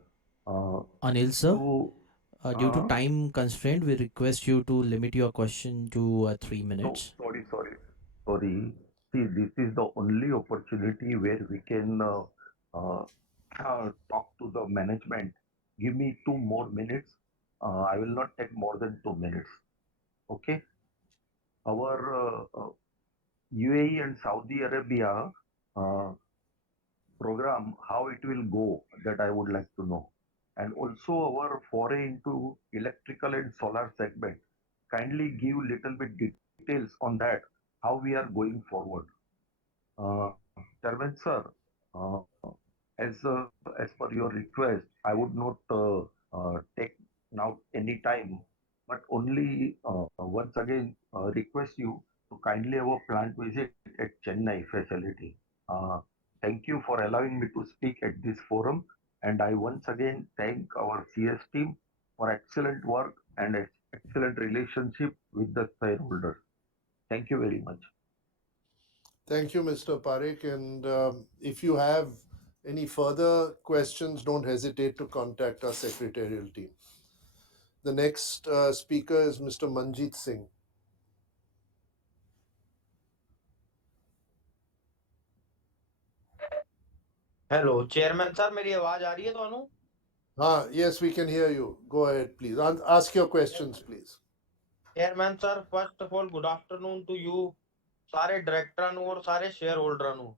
Anil sir, So, due to time constraint, we request you to limit your question to 3 no, minutes. sorry. See, this is the only opportunity where we can talk to the management. Give me 2 more minutes. I will not take more than 2 minutes. Okay. Our UAE and Saudi Arabia uh, program, how it will go, that I would like to know. And also our foray into electrical and solar segment. Kindly give little bit details on that, how we are going forward. Chairman sir, uh, as per your request, I would not take now any time, but only once again request you to kindly have a plant visit at Chennai facility. Uh, Thank you for allowing me to speak at this forum, and I once again thank our CS team for excellent work and excellent relationship with the shareholders. Thank you very much. Thank you, Mr. Parekh. And if you have any further questions, don't hesitate to contact our secretarial team. The next speaker is Mr. Manjeet Singh. Hello chairman sir मेरी आवाज आ रही है ਤੁਹਾਨੂੰ Yes, we can hear you. Go ahead, please. Ask your questions, please. Chairman sir first of all good afternoon to you सारे डायरेक्टरों ਨੂੰ और सारे शेयर होल्डरों ਨੂੰ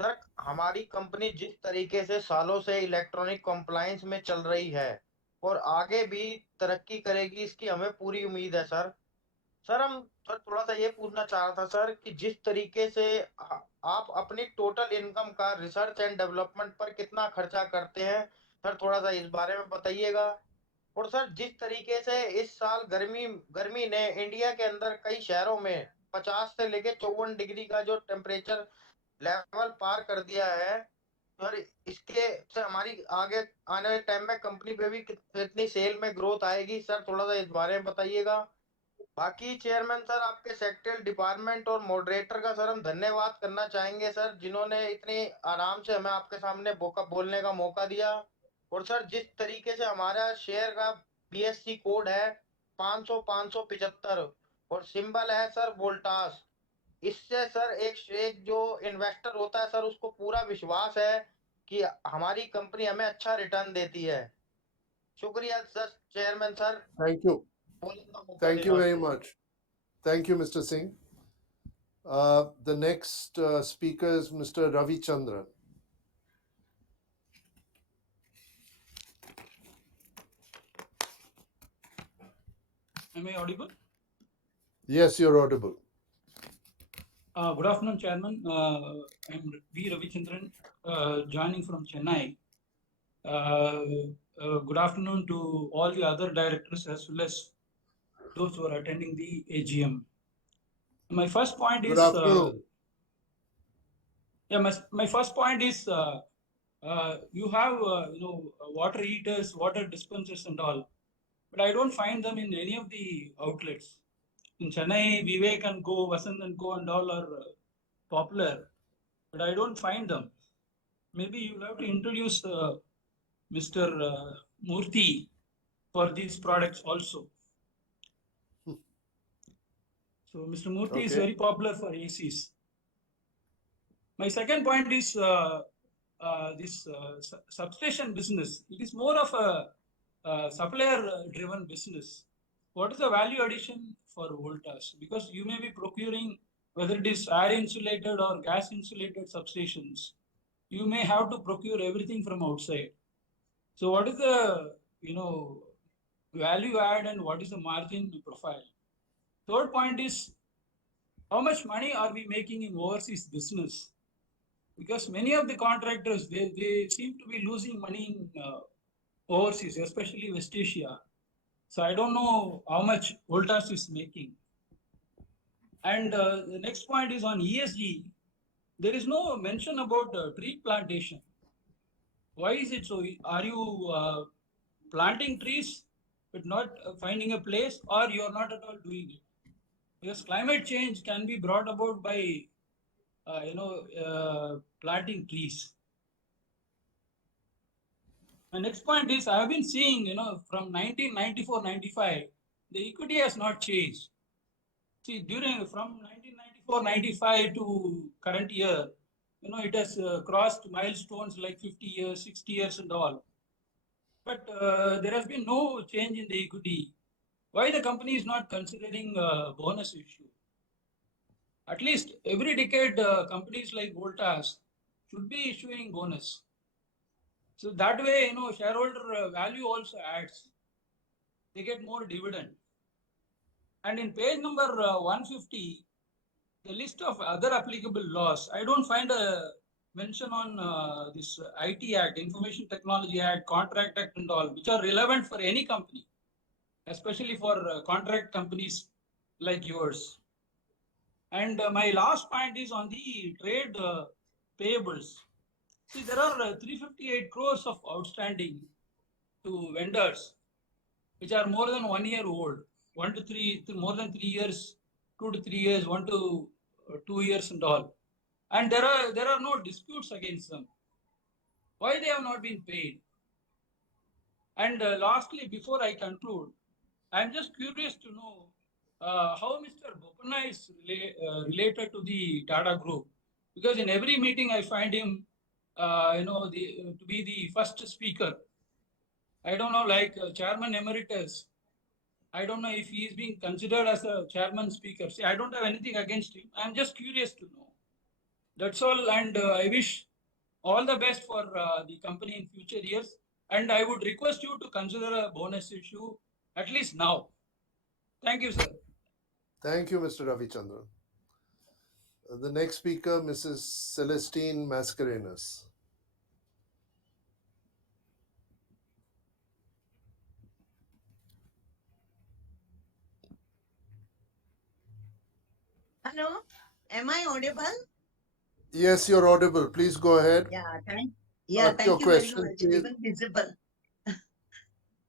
सर हमारी कंपनी जिस तरीके से सालों से इलेक्ट्रॉनिक कंप्लायंस में चल रही है और आगे भी तरक्की करेगी इसकी हमें पूरी उम्मीद है सर सर हम सर थोड़ा सा ये पूछना चाह रहा था सर कि जिस तरीके से आप अपनी टोटल इनकम का रिसर्च एंड डेवलपमेंट पर कितना खर्चा करते हैं सर थोड़ा सा इस बारे में बताइएगा और सर जिस तरीके से इस साल गर्मी गर्मी ने इंडिया के अंदर कई शहरों में 50 से लेके 54 डिग्री का जो टेम्परेचर लेवल पार कर दिया है सर इसके से हमारी आगे आने वाले टाइम में कंपनी पे भी कितनी सेल में ग्रोथ आएगी सर थोड़ा सा इस बारे में बताइएगा बाकी चेयरमैन सर आपके सेक्रेटरी डिपार्टमेंट और मॉडरेटर का सर हम धन्यवाद करना चाहेंगे सर जिन्होंने इतनी आराम से हमें आपके सामने बोलने का मौका दिया और सर जिस तरीके से हमारा शेयर का बीएससी कोड है 500 575 और सिंबल है सर वोल्टास इससे सर एक जो इन्वेस्टर होता है सर उसको पूरा विश्वास है कि हमारी कंपनी हमें अच्छा रिटर्न देती है शुक्रिया sir chairman sir Thank you. Thank you very much. Thank you, Mr. Singh. The next speaker is Mr. Ravi Chandran. Am I audible? Yes, you're audible. Good afternoon, Chairman. I'm V. Ravichandran, joining from Chennai. Good afternoon to all the other directors as well as those who are attending the AGM. My first point Good is afternoon. my first point is you have water heaters, water dispensers, and all, but I don't find them in any of the outlets. In Chennai, Vivek and Go, Vasant and Go, and all are popular, but I don't find them. Maybe you'll have to introduce Mr. Murthy for these products also. So Mr. Murthy is very popular for ACs. My second point is this substation business. It is more of a supplier-driven business. What is the value addition for Voltas? Because you may be procuring whether it is air insulated or gas insulated substations. You may have to procure everything from outside. So what is the value add and what is the margin profile? Third point is how much money are we making in overseas business? Because many of the contractors they seem to be losing money in overseas, especially West Asia. So I don't know how much Voltas is making. And the next point is on ESG. There is no mention about tree plantation. Why is it so? Are you planting trees but not finding a place, or you are not at all doing it? Because climate change can be brought about by planting trees. My next point is I have been seeing, from 1994-95, the equity has not changed. See, from 1994-95 to current year, it has crossed milestones like 50 years, 60 years and all. But there has been no change in the equity. Why the company is not considering a bonus issue? At least every decade, companies like Voltas should be issuing bonus. So that way, shareholder value also adds. They get more dividend. And in page number 150, the list of other applicable laws, I don't find a mention on this IT Act, Information Technology Act, Contract Act and all, which are relevant for any company, especially for contract companies like yours. And my last point is on the trade payables. See, there are 358 crores of outstanding to vendors, which are more than 1 year old, 1 to 3, more than 3 years, 2 to 3 years, 1 to 2 years and all. And there are no disputes against them. Why they have not been paid? And lastly, before I conclude, I'm just curious to know how Mr. Bopanna is related to the Tata Group, because in every meeting I find him, to be the first speaker. I don't know, like Chairman Emeritus. I don't know if he is being considered as a chairman speaker. See, I don't have anything against him. I'm just curious to know. That's all, and I wish all the best for the company in future years. And I would request you to consider a bonus issue at least now. Thank you, sir. Thank you, Mr. Ravichandran. The next speaker, Mrs. Celestine Mascarenas. Hello, am I audible? Yes, you're audible. Please go ahead. Your Thank you very question, much. please. Even visible.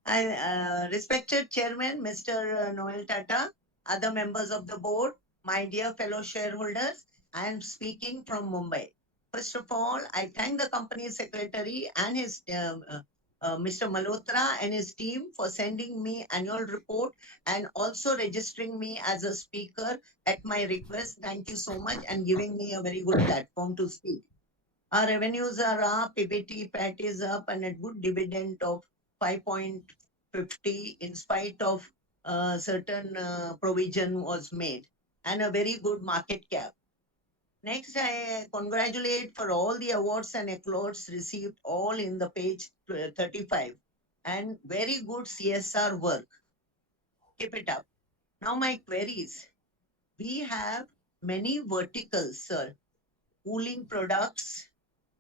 I respected Chairman Mr. Noel Tata, other members of the board, my dear fellow shareholders. I am speaking from Mumbai. First of all, I thank the company secretary and his Mr. Malhotra and his team for sending me annual report and also registering me as a speaker at my request. Thank you so much and giving me a very good platform to speak. Our revenues are up, PBT, PAT is up, and a good dividend of 5.50 in spite of certain provision was made, and a very good market cap. Next, I congratulate for all the awards and accolades received, all in the page 35, and very good CSR work. Keep it up. Now my queries. We have many verticals, sir. Cooling products,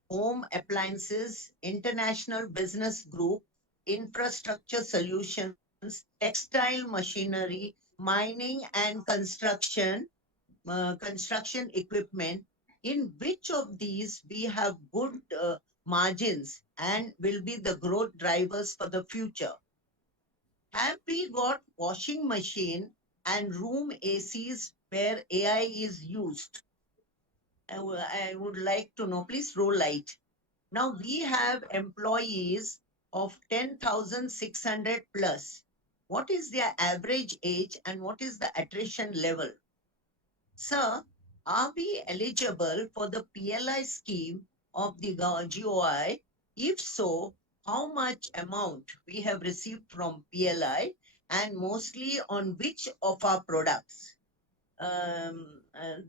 home appliances, international business group, infrastructure solutions, textile machinery, mining and construction equipment. In which of these we have good margins and will be the growth drivers for the future? Have we got washing machine and room ACs where AI is used? I would like to know, please throw light. Now we have employees of 10,600 plus. What is their average age and what is the attrition level? Sir, are we eligible for the PLI scheme of the GOI? If so, how much amount we have received from PLI and mostly on which of our products?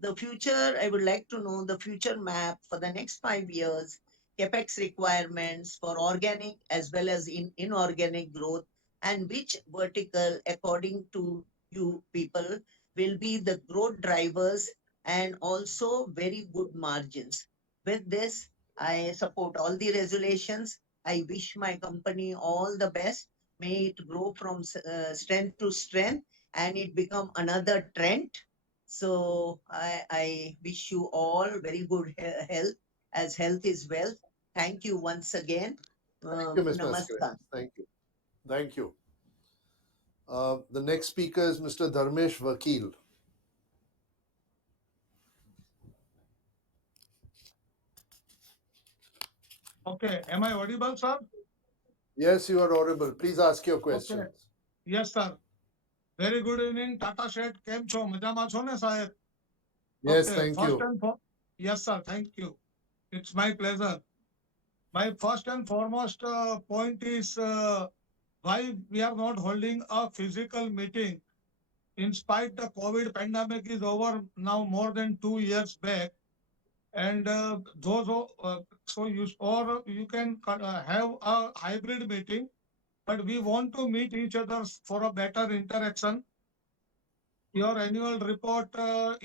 The future, I would like to know the future map for the next 5 years, capex requirements for organic as well as inorganic growth, and which vertical, according to you people, will be the growth drivers and also very good margins. With this, I support all the resolutions. I wish my company all the best. May it grow from strength to strength and it become another trend. So I wish you all very good health, as health is wealth. Thank you once again. Thank you, Ms. Maskare. Namaskar. Thank you. Thank you. The next speaker is Mr. Dharmesh Vakil. Okay, am I audible, sir? Yes, you are audible. Please ask your Okay. questions. Yes, sir. Very good evening, Tata Shet. કેમ છો? મજામાં છો ને સાહેબ? Yes, Okay, thank first you. and foremost, yes, sir. Thank you. It's my pleasure. My first and foremost point is why we are not holding a physical meeting. In spite the COVID pandemic is over now more than 2 years back, and those so you can have a hybrid meeting, but we want to meet each other for a better interaction. Your annual report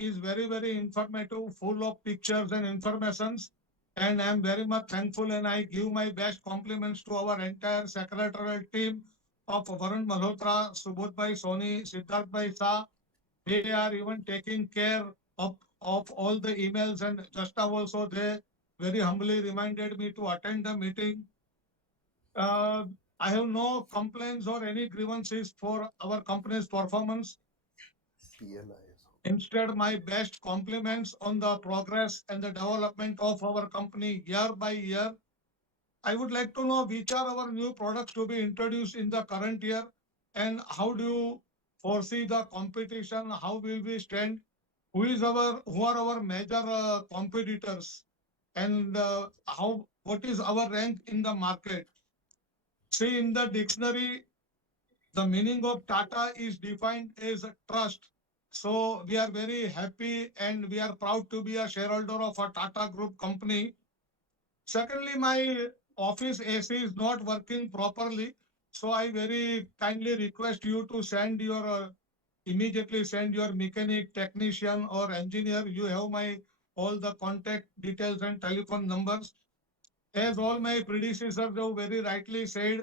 is very informative, full of pictures and informations, and I'm very much thankful, and I give my best compliments to our entire secretarial team of Varun Malhotra, Subodhbhai Soni, Siddharthbhai Shah. They are even taking care of all the emails, and just now also they very humbly reminded me to attend the meeting. I have no complaints or any grievances for our company's performance. Instead, my best compliments on the progress and the development of our company year by year. I would like to know which are our new products to be introduced in the current year, and how do you foresee the competition? How will we stand? Who are our major competitors, and what is our rank in the market? See, in the dictionary, the meaning of Tata is defined as a trust. So we are very happy and we are proud to be a shareholder of a Tata Group company. Secondly, my office AC is not working properly. So I very kindly request you to send your immediately send your mechanic, technician or engineer. You have my all the contact details and telephone numbers. As all my predecessors have very rightly said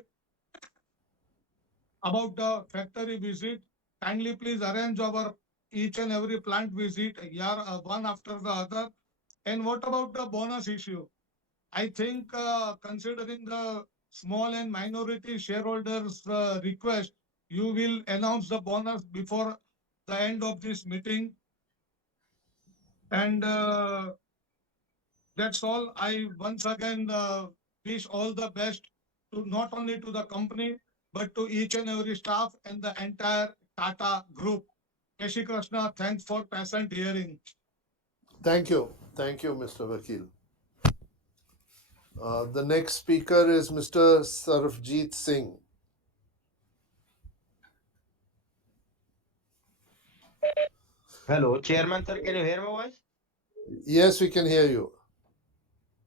about the factory visit, kindly please arrange our each and every plant visit year one after the other. And what about the bonus issue? I think considering the small and minority shareholders request, you will announce the bonus before the end of this meeting. And that's all. I once again wish all the best to not only to the company, but to each and every staff and the entire Tata Group. Keshi Krishna, thanks for patient hearing. Thank you. Thank you, Mr. Vakil. The next speaker is Mr. Sarvjit Singh. Hello, Chairman sir, can you hear my voice? Yes, we can hear you.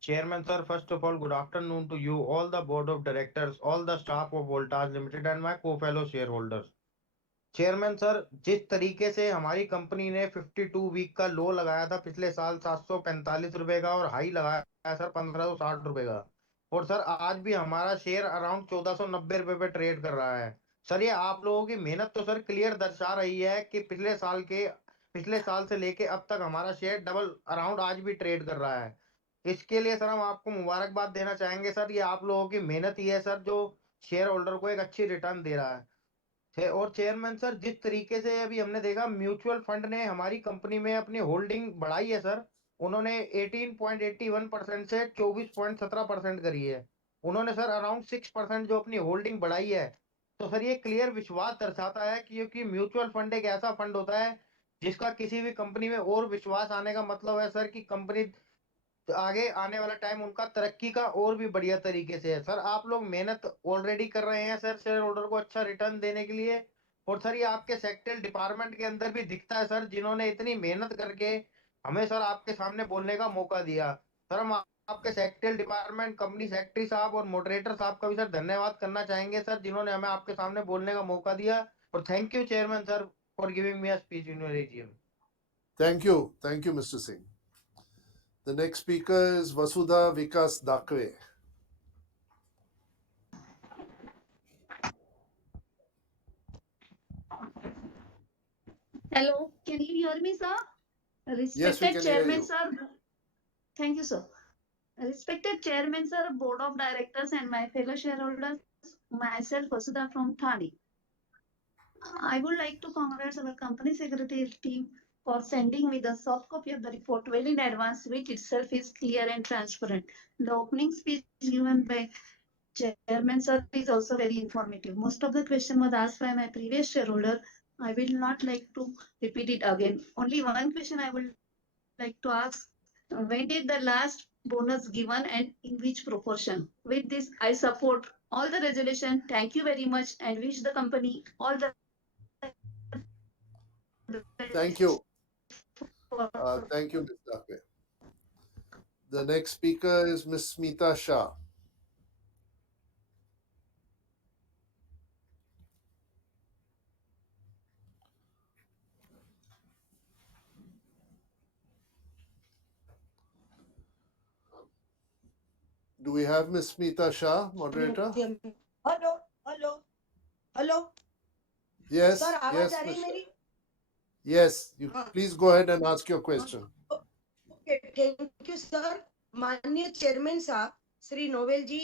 Chairman sir, first of all, good afternoon to you, all the board of directors, all the staff of Voltas Limited, and my co-fellow shareholders. Chairman sir, जिस तरीके से हमारी company ने 52 week का लो लगाया था पिछले साल 745 रुपए का, और हाई लगाया सर 1560 रुपए का, और सर आज भी हमारा शेयर अराउंड 1490 रुपए पे ट्रेड कर रहा है। सर ये आप लोगों की मेहनत तो सर क्लियर दर्शा रही है कि पिछले साल से लेके अब तक हमारा शेयर डबल अराउंड आज भी ट्रेड कर रहा है। इसके लिए सर हम आपको मुबारकबाद देना चाहेंगे सर। ये आप लोगों की मेहनत ही है सर जो शेयर होल्डर को एक अच्छी रिटर्न दे रहा है। और चेयरमैन सर, जिस तरीके से अभी हमने देखा म्यूचुअल फंड ने हमारी कंपनी में अपनी होल्डिंग बढ़ाई है सर, उन्होंने 18.81% से 24.17% करी है। उन्होंने सर अराउंड 6% जो अपनी होल्डिंग बढ़ाई है। तो सर ये क्लियर विश्वास दर्शाता है कि क्योंकि म्यूचुअल फंड एक ऐसा फंड होता है जिसका किसी भी कंपनी में और विश्वास आने का मतलब है सर कि कंपनी तो आगे आने वाला टाइम उनका तरक्की का और भी बढ़िया तरीके से है। सर आप लोग मेहनत ऑलरेडी कर रहे हैं सर शेयर होल्डर को अच्छा रिटर्न देने के लिए, और सर ये आपके सेक्टरल डिपार्टमेंट के अंदर भी दिखता है सर, जिन्होंने इतनी मेहनत करके हमें सर आपके सामने बोलने का मौका दिया। सर हम आपके सेक्टरल डिपार्टमेंट, कंपनी सेक्रेटरी साहब और मॉडरेटर साहब का भी सर धन्यवाद करना चाहेंगे सर, जिन्होंने हमें आपके सामने बोलने का मौका दिया। और thank you chairman sir for giving me a speech in your AGM. Thank you, Mr. Singh. The next speaker is Vasudha Vikas Dakwe. Hello, can you hear me, sir? Yes, we Respected can hear Chairman, you. sir. Thank you, sir. Respected Chairman, sir, Board of Directors, and my fellow shareholders, myself, Vasudha from Thane. I would like to congratulate our company secretary team for sending me the soft copy of the report well in advance, which itself is clear and transparent. The opening speech given by Chairman, sir, is also very informative. Most of the question was asked by my previous shareholder. I will not like to repeat it again. Only one question I would like to ask. When did the last bonus given and in which proportion? With this, I support all the resolution. Thank you very much and wish the company all the Thank you. Thank you, Ms. Dakwe. The next speaker is Ms. Smita Shah. Do we have Ms. Smita Shah, moderator? Hello hello hello Yes, sir आवाज yes, आ रही Ms. है Shah. मेरी? Yes, you हाँ please go ahead and ask your question. Okay thank you sir. माननीय chairman साहब Shri novel जी,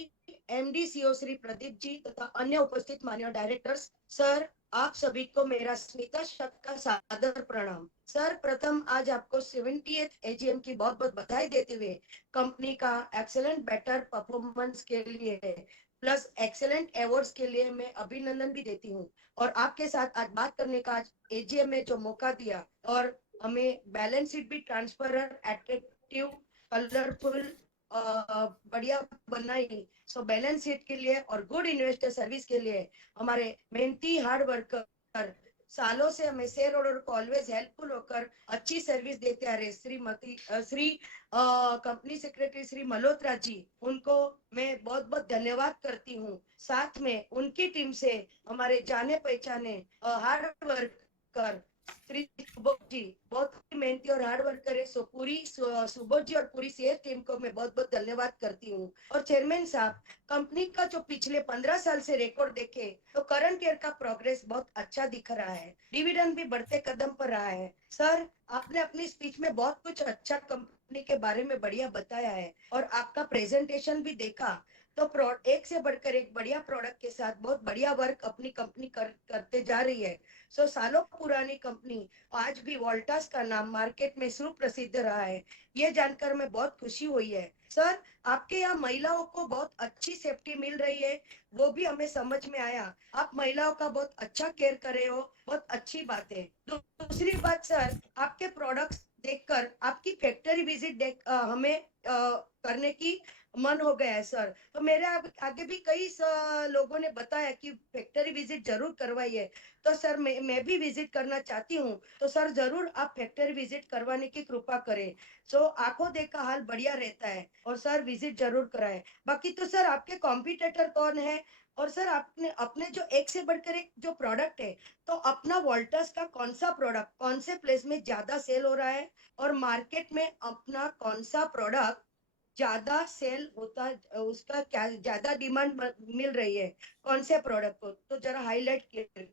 MD CO Shri Pradeep ji तथा अन्य उपस्थित माननीय डायरेक्टर्स, सर आप सभी को मेरा स्मिता शक का सादर प्रणाम। सर प्रथम आज आपको 70th एजीएम की बहुत बहुत बधाई देते हुए कंपनी का एक्सेलेंट बेटर परफॉर्मेंस के लिए प्लस एक्सेलेंट अवार्ड्स के लिए मैं अभिनंदन भी देती हूँ। और आपके साथ आज बात करने का आज एजीएम में जो मौका दिया और हमें बैलेंस शीट भी ट्रांसपेरेंट, अट्रैक्टिव, कलरफुल बढ़िया बनाई। सो बैलेंस शीट के लिए और गुड इन्वेस्टर सर्विस के लिए हमारे मेहनती हार्ड वर्कर सालों से हमें शेयर होल्डर को ऑलवेज हेल्पफुल होकर अच्छी सर्विस देते आ रहे श्री कंपनी सेक्रेटरी श्री मल्होत्रा जी, उनको मैं बहुत बहुत धन्यवाद करती हूँ। साथ में उनकी टीम से हमारे जाने पहचाने हार्ड वर्कर श्री सुबोध जी बहुत ही मेहनती और हार्ड वर्कर है। सो पूरी सुबोध जी और पूरी शेयर टीम को मैं बहुत बहुत धन्यवाद करती हूँ। और चेयरमैन साहब, कंपनी का जो पिछले 15 साल से रिकॉर्ड देखे तो करंट ईयर का प्रोग्रेस बहुत अच्छा दिख रहा है, डिविडेंड भी बढ़ते कदम पर रहा है। सर आपने अपनी स्पीच में बहुत कुछ अच्छा कंपनी के बारे में बढ़िया बताया है और आपका प्रेजेंटेशन भी देखा तो एक से बढ़कर एक बढ़िया प्रोडक्ट के साथ बहुत बढ़िया वर्क अपनी कंपनी करते जा रही है। सो सालों पुरानी कंपनी आज भी वोल्टास का नाम मार्केट में सुप्रसिद्ध रहा है, ये जानकर मैं बहुत खुशी हुई है। सर आपके यहाँ महिलाओं को बहुत अच्छी सेफ्टी मिल रही है, वो भी हमें समझ में आया। आप महिलाओं का बहुत अच्छा केयर कर रहे हो, बहुत अच्छी बात है। दूसरी बात सर, आपके प्रोडक्ट्स देखकर आपकी फैक्ट्री विजिट हमें करने की मन हो गया है सर। तो मेरे आगे भी कई लोगों ने बताया कि फैक्ट्री विजिट जरूर करवाइए, तो सर मैं भी विजिट करना चाहती हूँ। तो सर जरूर आप फैक्ट्री विजिट करवाने की कृपा करें। सो आंखों देखा हाल बढ़िया रहता है, और सर विजिट जरूर कराएं। बाकी तो सर आपके कॉम्पिटिटर कौन है, और सर आपने अपने जो एक से बढ़कर एक जो प्रोडक्ट है, तो अपना वोल्टास का कौन सा प्रोडक्ट कौन से प्लेस में ज्यादा सेल हो रहा है, और मार्केट में अपना कौन सा प्रोडक्ट ज्यादा सेल होता, उसका क्या ज्यादा डिमांड मिल रही है, कौन से प्रोडक्ट को, तो जरा हाईलाइट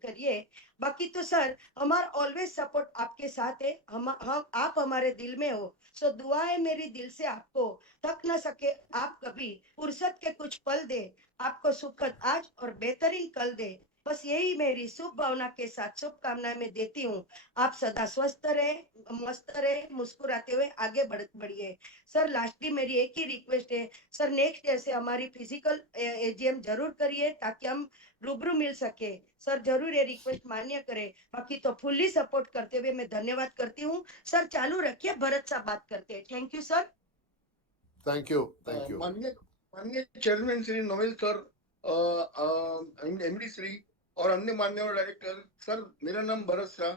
करिए। बाकी तो सर हमारा ऑलवेज सपोर्ट आपके साथ है, हम आप हमारे दिल में हो। सो दुआ है मेरी दिल से आपको, थक ना सके आप कभी, फुर्सत के कुछ पल दे आपको, सुखद आज और बेहतरीन कल दे। बस यही मेरी शुभ भावना के साथ शुभकामनाएं मैं देती हूँ। आप सदा स्वस्थ रहे, मस्त रहे, मुस्कुराते हुए आगे बढ़िए। सर लास्टली मेरी एक ही रिक्वेस्ट है सर, नेक्स्ट ईयर से हमारी फिजिकल एजीएम जरूर करिए, ताकि हम रूबरू मिल सके। सर जरूर ये रिक्वेस्ट मान्य करें। बाकी तो फुल्ली सपोर्ट करते हुए मैं धन्यवाद करती हूँ। सर चालू रखिए, भरत साहब बात करते हैं। Thank you sir. Thank you. Thank you. माननीय chairman Shri novel sir, MD Shri और अन्य मान्यवर डायरेक्टर सर, मेरा नाम भरत शाह।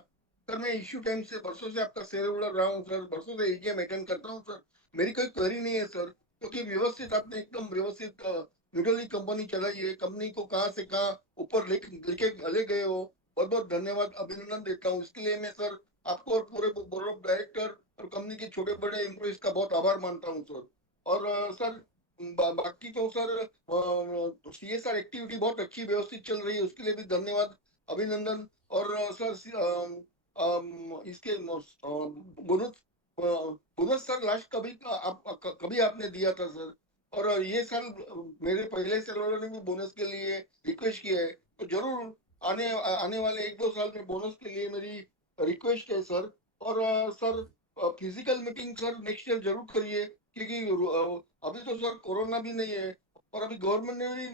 सर मैं इश्यू टाइम से बरसों से आपका शेयर होल्डर रहा हूँ सर, बरसों से एजीएम अटेंड करता हूँ सर। मेरी कोई क्वेरी नहीं है सर, क्योंकि व्यवस्थित आपने एकदम व्यवस्थित न्यूट्रली कंपनी चलाई है। कंपनी को कहाँ से कहाँ ऊपर लेके ले गए हो, बहुत बहुत धन्यवाद, अभिनंदन देता हूँ। इसके लिए मैं सर आपको और पूरे बोर्ड ऑफ डायरेक्टर और कंपनी के छोटे बड़े एम्प्लॉइज का बहुत आभार मानता हूँ सर। और सर बाकी तो सर सीएसआर एक्टिविटी बहुत अच्छी व्यवस्थित चल रही है, उसके लिए भी धन्यवाद, अभिनंदन। और सर इसके बोनस बोनस सर लास्ट कभी आपने दिया था सर, और ये साल मेरे पहले से ने भी बोनस के लिए रिक्वेस्ट किया है, तो जरूर आने वाले 1-2 साल में बोनस के लिए मेरी रिक्वेस्ट है सर। और sir physical meeting sir next year जरूर करिए, क्योंकि अभी तो सर कोरोना भी नहीं है, और अभी गवर्नमेंट ने भी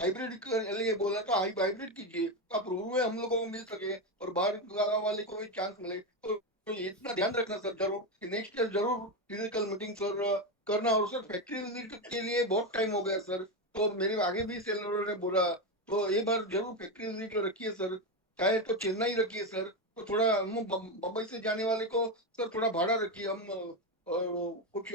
हाइब्रिड के लिए बोला, तो हाइब्रिड कीजिए, तो आप रूरू में हम लोगों को मिल सके और बाहर वाले को भी चांस मिले। तो इतना ध्यान रखना सर जरूर कि नेक्स्ट ईयर जरूर फिजिकल मीटिंग सर करना। और सर फैक्ट्री विजिट के लिए बहुत टाइम हो गया सर, तो मेरे आगे भी सेलरों ने बोला, तो एक बार जरूर फैक्ट्री विजिट रखिए सर, चाहे तो चेन्नई रखिए सर, तो थोड़ा हम बम्बई से जाने वाले को सर थोड़ा भाड़ा रखिए, हम कुछ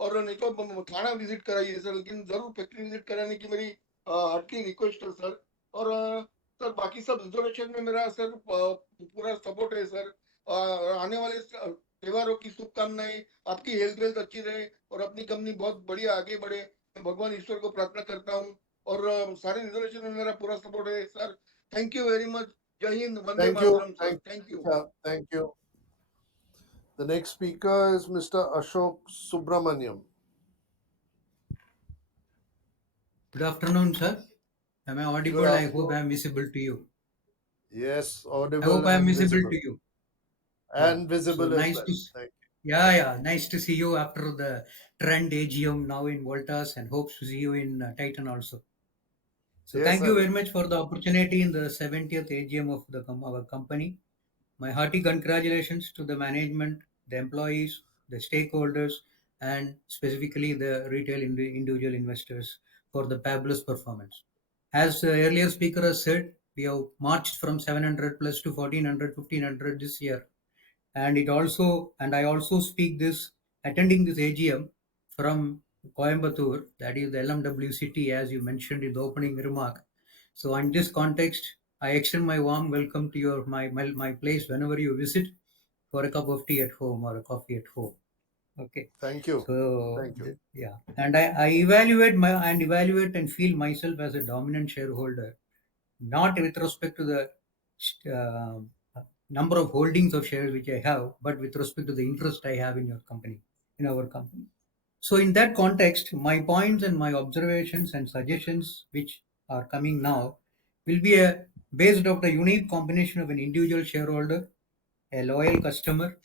और नहीं तो थाना विजिट कराइए सर, लेकिन जरूर फैक्ट्री विजिट कराने की मेरी हार्टली रिक्वेस्ट है सर। और सर बाकी सब रिजर्वेशन में मेरा सर पूरा सपोर्ट है सर। आने वाले त्योहारों की शुभकामनाएं, आपकी हेल्थ वेल्थ अच्छी रहे और अपनी कंपनी बहुत बढ़िया आगे बढ़े, मैं भगवान ईश्वर को प्रार्थना करता हूँ। और सारे रिजर्वेशन में मेरा पूरा सपोर्ट है sir. Thank you very much. जय हिंद, वंदे Thank you. Mataram sir. Thank you. Thank you. The next speaker is Mr. Ashok Subramaniam. Good afternoon, sir. Am I audible? I hope I am visible to you. Yes, I audible hope I am and visible visible. to you. And So visible as nice well. to Thank yeah, nice to see you after the trend AGM now in Voltas, and hope to see you in Titan also. So Yes, thank you sir. very much for the opportunity in the 70th AGM of our company. My hearty congratulations to the management, the employees, the stakeholders, and specifically the retail individual investors for the fabulous performance. As the earlier speaker has said, we have marched from 700 plus to 1400, 1500 this year. And I also speak this, attending this AGM from Coimbatore, that is the LMW city, as you mentioned in the opening remark. So in this context, I extend my warm welcome to my place whenever you visit for a cup of tea at home or a coffee at home. Okay. Thank you. So Thank you. yeah, and I evaluate and feel myself as a dominant shareholder, not with respect to the uh, number of holdings of shares which I have, but with respect to the interest I have in your company, in our company. So in that context, my points and my observations and suggestions which are coming now will be based of the unique combination of an individual shareholder, a loyal customer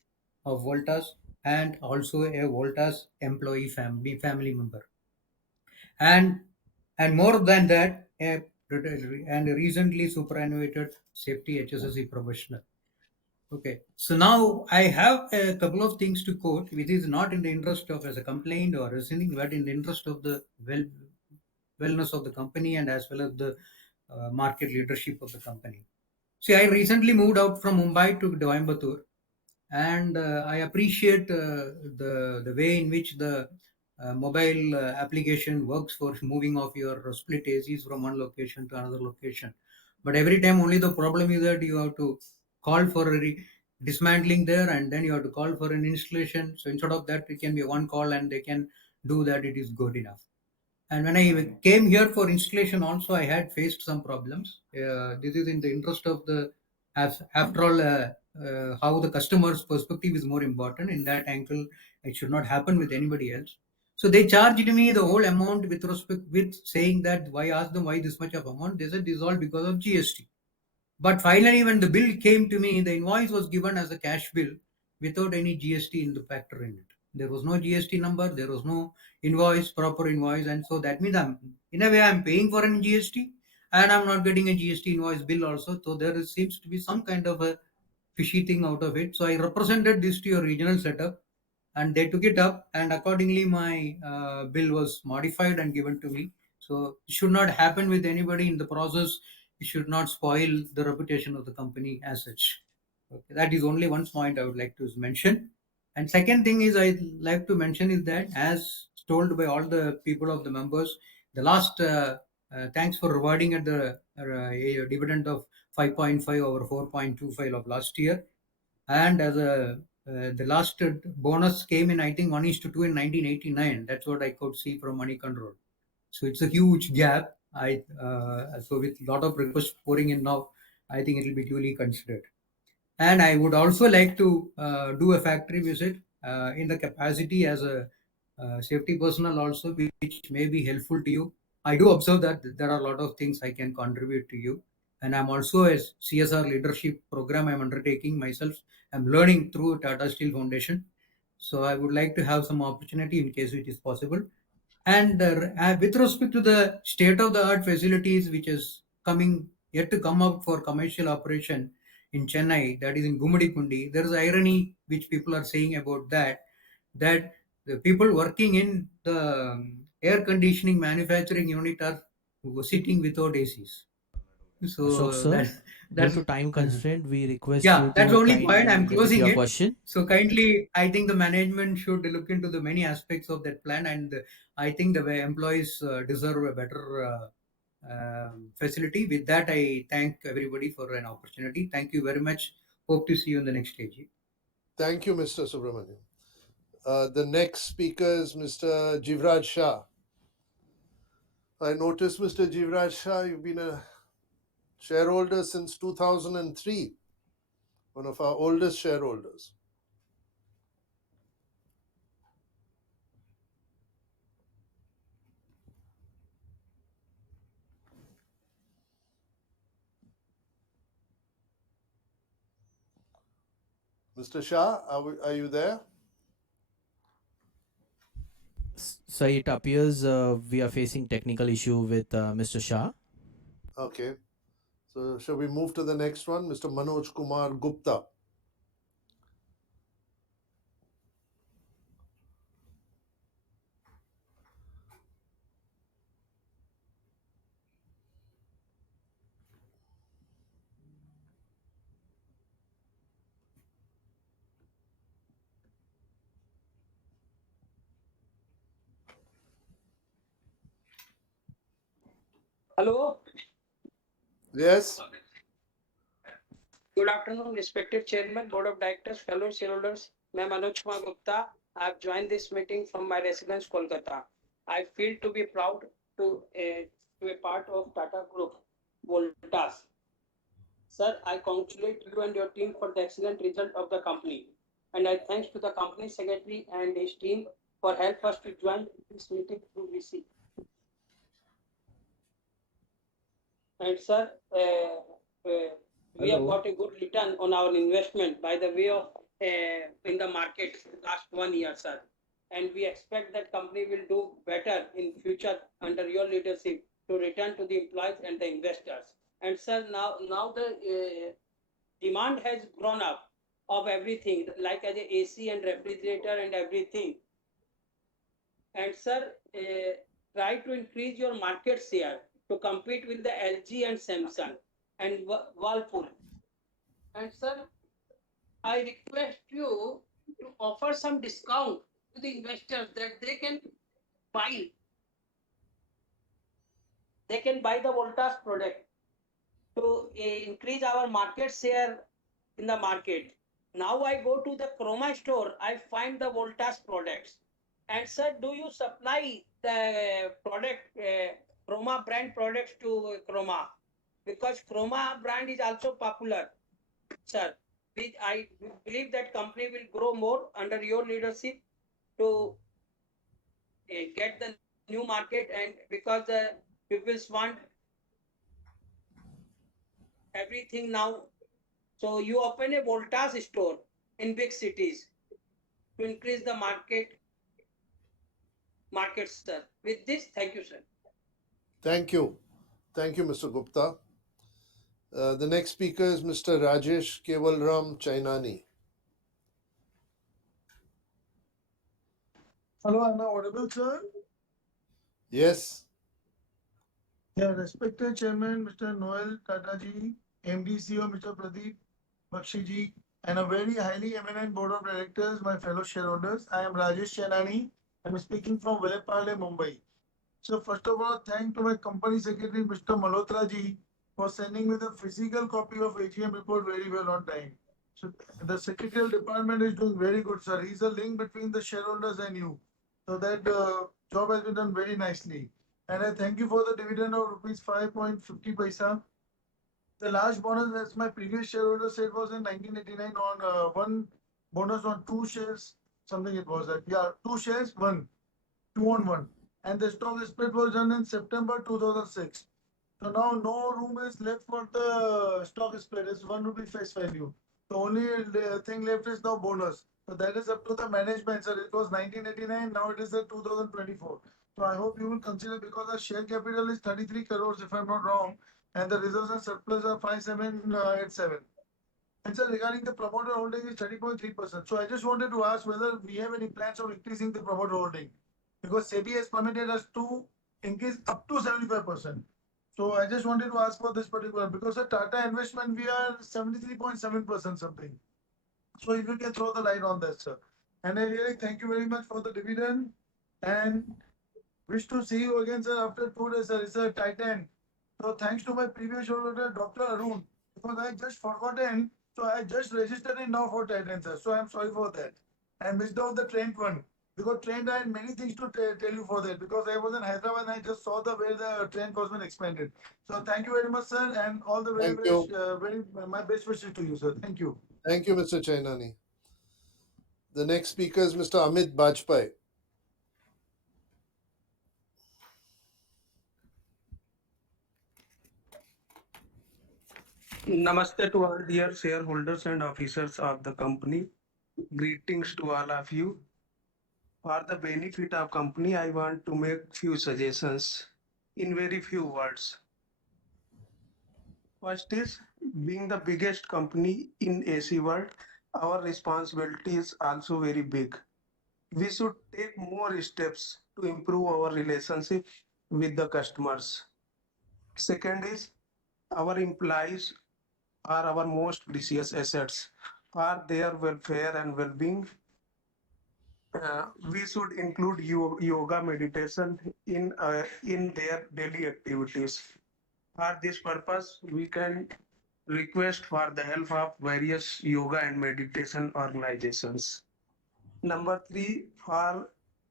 of Voltas, and also a Voltas employee family member, and more than that, a recently superannuated safety HSSC professional. Okay, so now I have a couple of things to quote, which is not in the interest of as a complaint or anything, but in the interest of the wellness of the company and as well as the market leadership of the company. See, I recently moved out from Mumbai to Coimbatore, and I appreciate the way in which the mobile application works for moving of your split ACs from one location to another location. But every time, only the problem is that you have to call for a dismantling there, and then you have to call for an installation. So instead of that, it can be one call, and they can do that. It is good enough. And when I came here for installation, also I had faced some problems. This is in the interest of the, as after all, how the customer's perspective is more important. In that angle, it should not happen with anybody else. So they charged me the whole amount with respect, with saying that why ask them why this much of amount. They said this is all because of GST. But finally, when the bill came to me, the invoice was given as a cash bill without any GST in the factor in it. There was no GST number, there was no invoice, proper invoice, and so that means I'm in a way I'm paying for an GST and I'm not getting a GST invoice bill also. So there seems to be some kind of a fishy thing out of it. So I represented this to your regional setup and they took it up and accordingly my bill was modified and given to me. So it should not happen with anybody in the process. It should not spoil the reputation of the company as such. Okay, that is only one point I would like to mention. And second thing is I'd like to mention is that as told by all the people of the members, the last thanks for rewarding at the a dividend of 5.5 over 4.25 of last year. And as a the last bonus came in, I think 1:2 in 1989. That's what I could see from money control. So it's a huge gap. So with a lot of requests pouring in now, I think it will be duly considered. And I would also like to do a factory visit in the capacity as a safety personnel also, which may be helpful to you. I do observe that there are a lot of things I can contribute to you. And I'm also a CSR leadership program I'm undertaking myself. I'm learning through Tata Steel Foundation. So I would like to have some opportunity in case it is possible. And with respect to the state of the art facilities, which is coming yet to come up for commercial operation in Chennai, that is in Gummidikundi, there is irony which people are saying about that, that the people working in the air conditioning manufacturing unit are sitting without ACs. Ashok So sir, due that's to time constraint, we request yeah, you that's the to only point. kindly I'm limit closing your it. question. So kindly, I think the management should look into the many aspects of that plan, and I think the employees deserve a better facility. With that, I thank everybody for an opportunity. Thank you very much. Hope to see you in the next stage. Thank you, Mr. Subramanian. The next speaker is Mr. Jivraj Shah. I noticed, Mr. Jivraj Shah, you've been a shareholder since 2003, one of our oldest shareholders. Mr. Shah, are you there? So it appears we are facing technical issue with Mr. Shah. Okay. So shall we move to the next one, Mr. Manoj Kumar Gupta? Hello. Yes. Good afternoon, respected Chairman, Board of Directors, fellow shareholders. I am Manoj Kumar Gupta. I have joined this meeting from my residence, Kolkata. I feel to be proud to be part of Tata Group, Voltas. Sir, I congratulate you and your team for the excellent result of the company. And I thanks to the company secretary and his team for help us to join this meeting through VC. And sir, we have got a good return on our investment by the way of in the market last 1 year, sir. And we expect that company will do better in future under your leadership to return to the employees and the investors. And sir, now the demand has grown up of everything, like as a AC and refrigerator and everything. And sir, try to increase your market share to compete with the LG and Samsung and Whirlpool. And sir, I request you to offer some discount to the investors that buy they can buy the Voltas product to increase our market share in the market. Now I go to the Chroma store, I find the Voltas products. And sir, do you supply the product Chroma brand products to Chroma? Because Chroma brand is also popular, sir. I believe that company will grow more under your leadership to get the new market, and because the people want everything now, so you open a Voltas store in big cities to increase the market, sir. With this, thank you, sir. Thank you. Thank you, Mr. Gupta. The next speaker is Mr. Rajesh Kevalram Chainani. Hello, am I audible, sir? Yes. Yeah, respected Chairman, Mr. Noel Tata ji, MD CEO, Mr. Pradeep Bakshi ji, and a very highly eminent board of directors, my fellow shareholders. I am Rajesh Chenani. I'm speaking from Vilepale, Mumbai. So first of all, thank to my company secretary, Mr. Malhotra ji, for sending me the physical copy of AGM report very well on time. So the secretarial department is doing very good, sir. He's a link between the shareholders and you. So that job has been done very nicely. And I thank you for the dividend of rupees 5.50 paisa. The large bonus, as my previous shareholder said, was in 1989 on one bonus on two shares, something it was that. Yeah, two shares, two on one. And the stock split was done in September 2006. So now no room is left for the stock split. It's 1 rupee face value. The only thing left is now bonus. So that is up to the management, sir. It was 1989, now it is 2024. So I hope you will consider, because the share capital is 33 crores if I'm not wrong, and the reserves and surplus are 5787. And sir, regarding the promoter holding is 30.3%. So I just wanted to ask whether we have any plans of increasing the promoter holding, because SEBI has permitted us to increase up to 75%. So I just wanted to ask for this particular, because at Tata Investment we are 73.7% something. So if you can throw the light on that, sir. And I really thank you very much for the dividend, and wish to see you again, sir, after 2 days, sir. It's a Titan. So thanks to my previous shareholder, Dr. Arun, because I just forgotten. So I just registered it now for Titan, sir. So I'm sorry for that. I missed out the train one. Because train, I had many things to tell you for that. Because I was in Hyderabad and I just saw the way the train was been expanded. So thank you very much, sir, and all the very Thank best. you. My best wishes to you, sir. Thank you. Thank you, Mr. Chainani. The next speaker is Mr. Amit Bajpai. Namaste to all dear shareholders and officers of the company. Greetings to all of you. For the benefit of company, I want to make few suggestions in very few words. First is, being the biggest company in AC world, our responsibility is also very big. We should take more steps to improve our relationship with the customers. Second is, our employees are our most precious assets. For their welfare and well-being, we should include yoga meditation in their daily activities. For this purpose, we can request for the help of various yoga and meditation organizations. Number three, for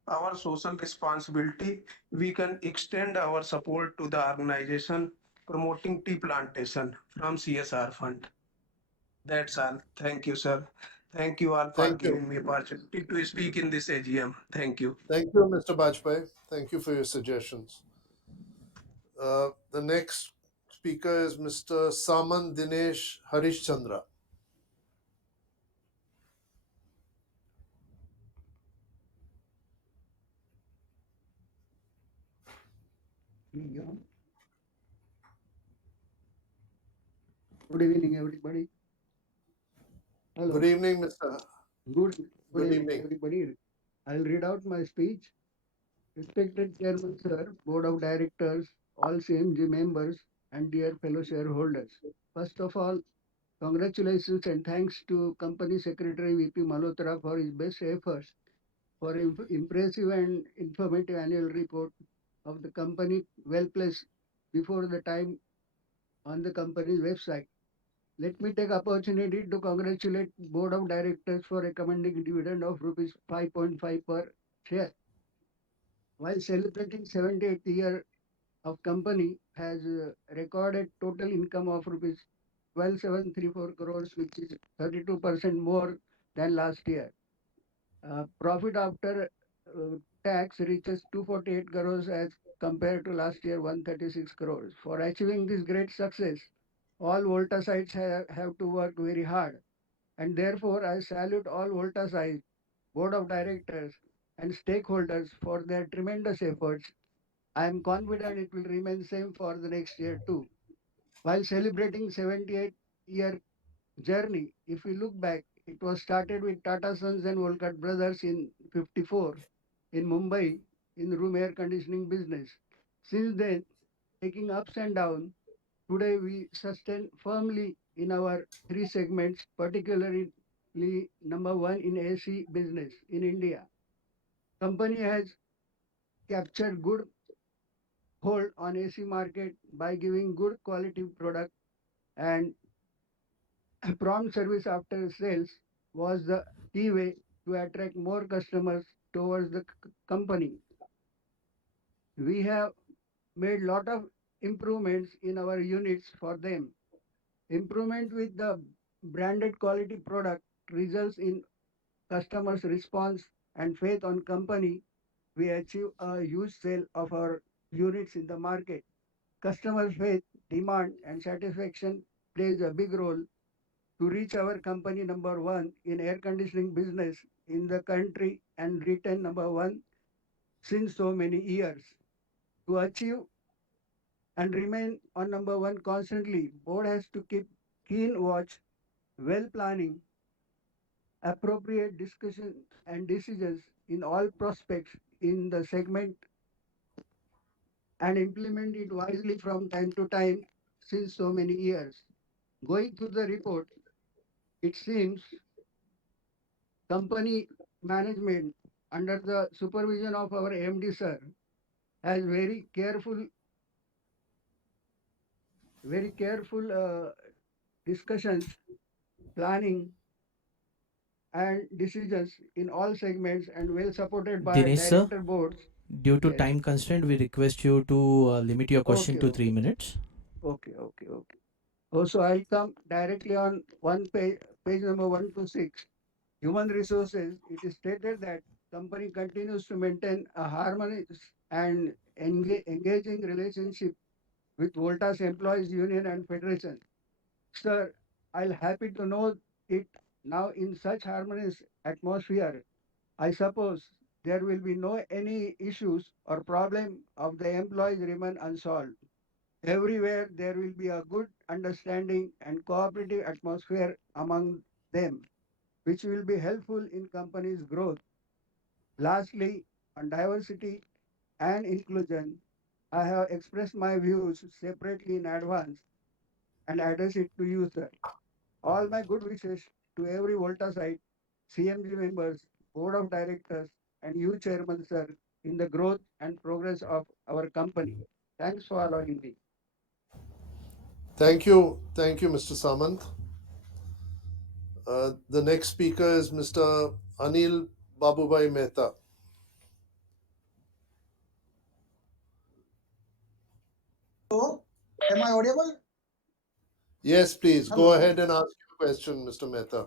our social responsibility, we can extend our support to the organization promoting tea plantation from CSR fund. That's all. Thank you, sir. Thank you all for Thank you. giving me opportunity to speak in this AGM. Thank you. Thank you, Mr. Bajpai. Thank you for your suggestions. The next speaker is Mr. Saman Dinesh Harishchandra. Good evening, everybody. Hello. Good evening, Mr. Good evening, evening. everybody. I'll read out my speech. Respected Chairman, Sir, Board of Directors, all CMG members, and dear fellow shareholders. First of all, congratulations and thanks to Company Secretary VP Malhotra for his best efforts for impressive and informative annual report of the company, well placed before the time on the company's website. Let me take opportunity to congratulate Board of Directors for recommending dividend of rupees 5.5 per share. While celebrating 78th year of company has recorded total income of rupees 12,734 crores, which is 32% more than last year. Profit after tax reaches 248 crores as compared to last year 136 crores. For achieving this great success, all Volta sites have to work very hard. And therefore, I salute all Volta sites, board of directors, and stakeholders for their tremendous efforts. I am confident it will remain same for the next year too. While celebrating 78-year journey, if we look back, it was started with Tata Sons and Volkat Brothers in 54 in Mumbai in room air conditioning business. Since then, taking ups and downs, today we sustain firmly in our three segments, particularly number one in AC business in India. Company has captured good hold on AC market by giving good quality product and prompt service after sales was the key way to attract more customers towards the company. We have made lot of improvements in our units for them. Improvement with the branded quality product results in customers' response and faith on company. We achieve a huge sale of our units in the market. Customer faith, demand, and satisfaction plays a big role to reach our company number one in air conditioning business in the country and retain number one since so many years. To achieve and remain on number one constantly, board has to keep keen watch, well planning, appropriate discussion and decisions in all prospects in the segment and implement it wisely from time to time since so many years. Going through the report, it seems company management under the supervision of our MD sir has very careful discussions, planning and decisions in all segments and well supported by Dinesh sir, director boards. due to Yes. time constraint, we request you to limit your question Okay, to 3 okay, minutes. okay. Also, I'll come directly on page number 126. Human resources, it is stated that company continues to maintain a harmonious and engaging relationship with Voltas Employees Union and Federation. Sir, I'll happy to know it now in such harmonious atmosphere. I suppose there will be no any issues or problem of the employees remain unsolved. Everywhere there will be a good understanding and cooperative atmosphere among them, which will be helpful in company's growth. Lastly, on diversity and inclusion, I have expressed my views separately in advance and address it to you, sir. All my good wishes to every Volta site, CMG members, board of directors, and you, chairman, sir, in the growth and progress of our company. Thanks for allowing me. Thank you, Mr. Samant. The next speaker is Mr. Anil Babubhai Mehta. Hello, am I audible? Yes, please go Hello. ahead and ask your question, Mr. Mehta.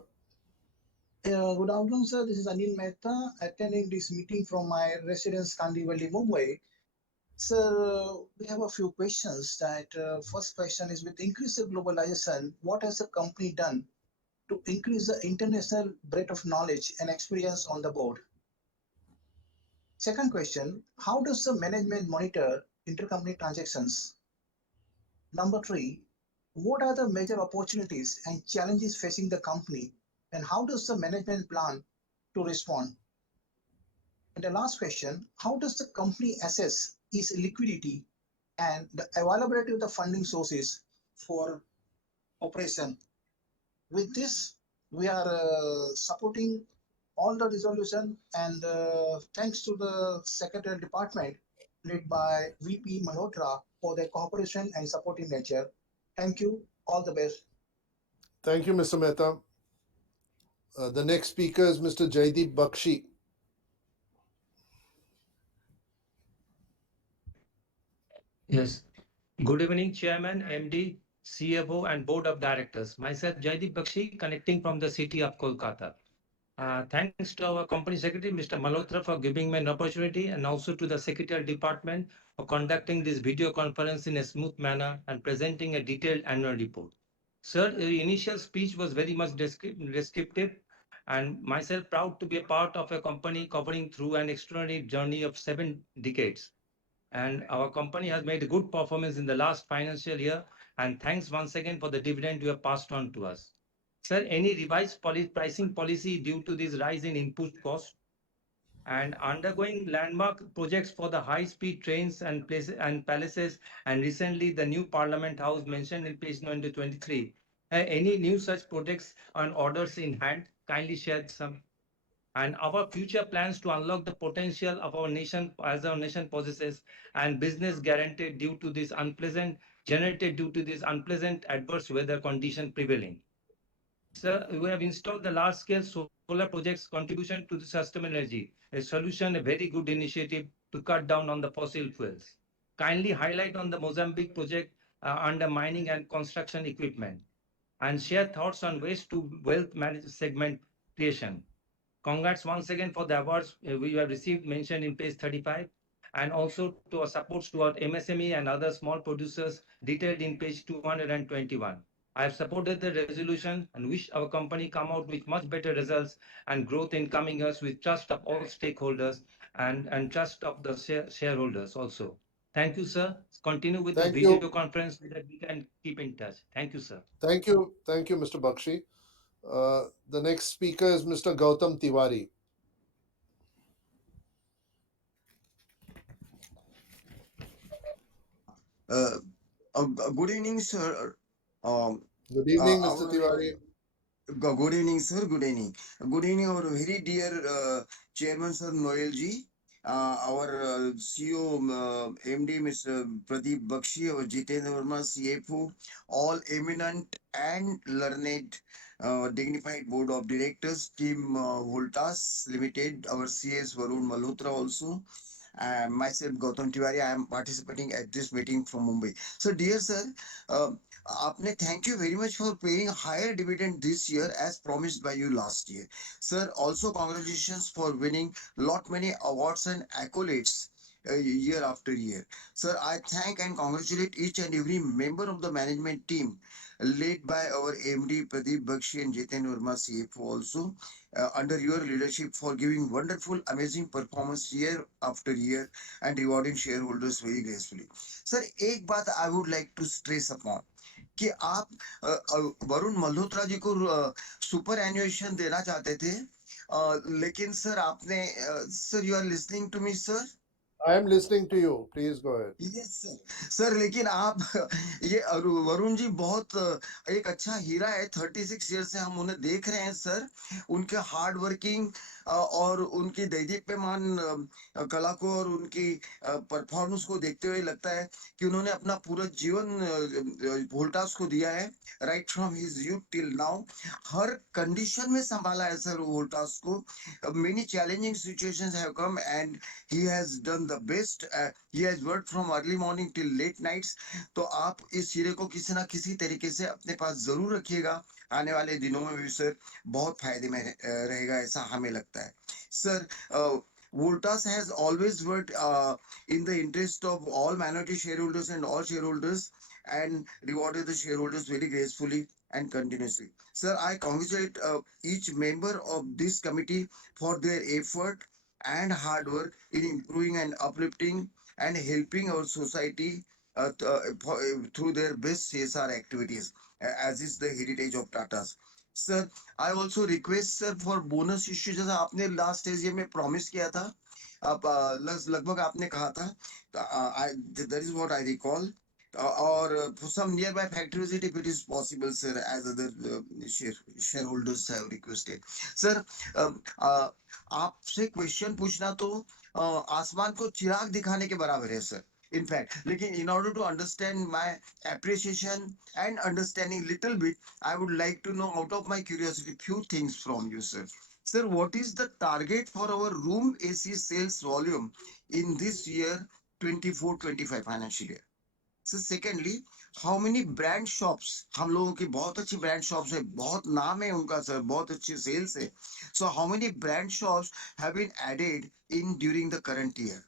Good afternoon, sir. This is Anil Mehta attending this meeting from my residence, Kandivali, Mumbai. Sir, we have a few questions. First question is, with increased globalization, what has the company done to increase the international breadth of knowledge and experience on the board? Second question, how does the management monitor intercompany transactions? Number three, what are the major opportunities and challenges facing the company And how does the management plan to respond? And the last question, how does the company assess its liquidity and the availability of the funding sources for operation? With this, we are supporting all the resolution, and thanks to the Secretarial Department led by VP Malhotra for their cooperation and supporting nature. Thank you. All the best. Thank you, Mr. Mehta. The next speaker is Mr. Jaideep Bakshi. Yes. Good evening, Chairman, MD, CFO, and Board of Directors. Myself, Jaideep Bakshi, connecting from the city of Kolkata. Thanks to our company secretary, Mr. Malhotra, for giving me an opportunity, and also to the Secretarial Department for conducting this video conference in a smooth manner and presenting a detailed annual report. Sir, your initial speech was very much descriptive, and myself proud to be a part of a company covering through an extraordinary journey of 7 decades. And our company has made a good performance in the last financial year. And thanks once again for the dividend you have passed on to us. Sir, any revised pricing policy due to this rise in input cost? And undergoing landmark projects for the high-speed trains and places and palaces, and recently the new Parliament House mentioned in page number 23. Any new such projects and orders in hand? Kindly share some. And our future plans to unlock the potential of our nation as our nation possesses, and business guaranteed due to this unpleasant generated due to this unpleasant adverse weather condition prevailing. Sir, we have installed the large scale solar projects contribution to the sustainable energy, a solution, a very good initiative to cut down on the fossil fuels. Kindly highlight on the Mozambique project under mining and construction equipment, and share thoughts on ways to wealth management segment creation. Congrats once again for the awards we have received mentioned in page 35, and also to our supports to our MSME and other small producers detailed in page 221. I have supported the resolution and wish our company come out with much better results and growth in coming years with trust of all stakeholders and trust of the shareholders also. Thank you, sir. Continue with this Thank video you. conference so that we can keep in touch. Thank you, sir. Thank you. Thank you, Mr. Bakshi. The next speaker is Mr. Gautam Tiwari. Uh, Good evening, sir. Good evening, Mr. Our Tiwari. good evening, sir. Good evening. Good evening, our very dear Chairman, Sir Noel ji. Our CEO, MD, Mr. Pradeep Bakshi, our Jitendra Verma, CFO, all eminent and learned, dignified board of directors, team Voltas Limited, our CS Varun Malhotra also, myself Gautam Tiwari. I am participating at this meeting from Mumbai. So, dear sir, uh, आपने thank you very much for paying higher dividend this year as promised by you last year. Sir, also congratulations for winning lot many awards and accolades year after year. Sir, I thank and congratulate each and every member of the management team led by our MD Pradeep Bakshi and Jiten Verma CFO also under your leadership for giving wonderful, amazing performance year after year and rewarding shareholders very gracefully. Sir, एक बात I would like to stress upon कि आप वरुण मल्होत्रा जी को super एनुएशन देना चाहते थे, लेकिन sir आपने sir you are listening to me sir. I am listening to you. Please go ahead. Yes sir लेकिन आप ये वरुण जी बहुत एक अच्छा हीरा है. 36 ईयर से हम उन्हें देख रहे हैं सर. उनके हार्ड वर्किंग और उनकी दैदीप्यमान कला को और उनकी परफॉर्मेंस को देखते हुए लगता है कि उन्होंने अपना पूरा जीवन वोल्टास को दिया है. Right from his youth till now her condition में संभाला है सर वोल्टास को. Many challenging situations have come and he has done the best. He has worked from early morning till late nights. तो आप इस हीरे को किसी ना किसी तरीके से अपने पास जरूर रखिएगा. आने वाले दिनों में भी सर बहुत फायदे में रहेगा ऐसा हमें लगता है. Sir Voltas has always worked in the interest of all minority shareholders and all shareholders and rewarded the shareholders very gracefully and continuously. Sir, I congratulate each member of this committee for their effort and hard work in improving and uplifting and helping our society through their best CSR activities, as is the heritage of Tata's. Sir I also request sir for bonus issue, जैसा आपने last AGM में promise किया था, अब लगभग आपने कहा था, that is what I recall, or for some nearby factory visit if it is possible, sir, as other shareholders have requested. Sir, आपसे क्वेश्चन पूछना तो आसमान को चिराग दिखाने के बराबर है सर, in fact. लेकिन in order to understand my appreciation and understanding little bit, I would like to know out of my curiosity few things from you, sir. Sir, what is the target for our room AC sales volume in this year 24-25 financial year? So secondly, how many brand shops, हम लोगों की बहुत अच्छी brand shops है, बहुत नाम है उनका सर, बहुत अच्छी sales है. So how many brand shops have been added in during the current year,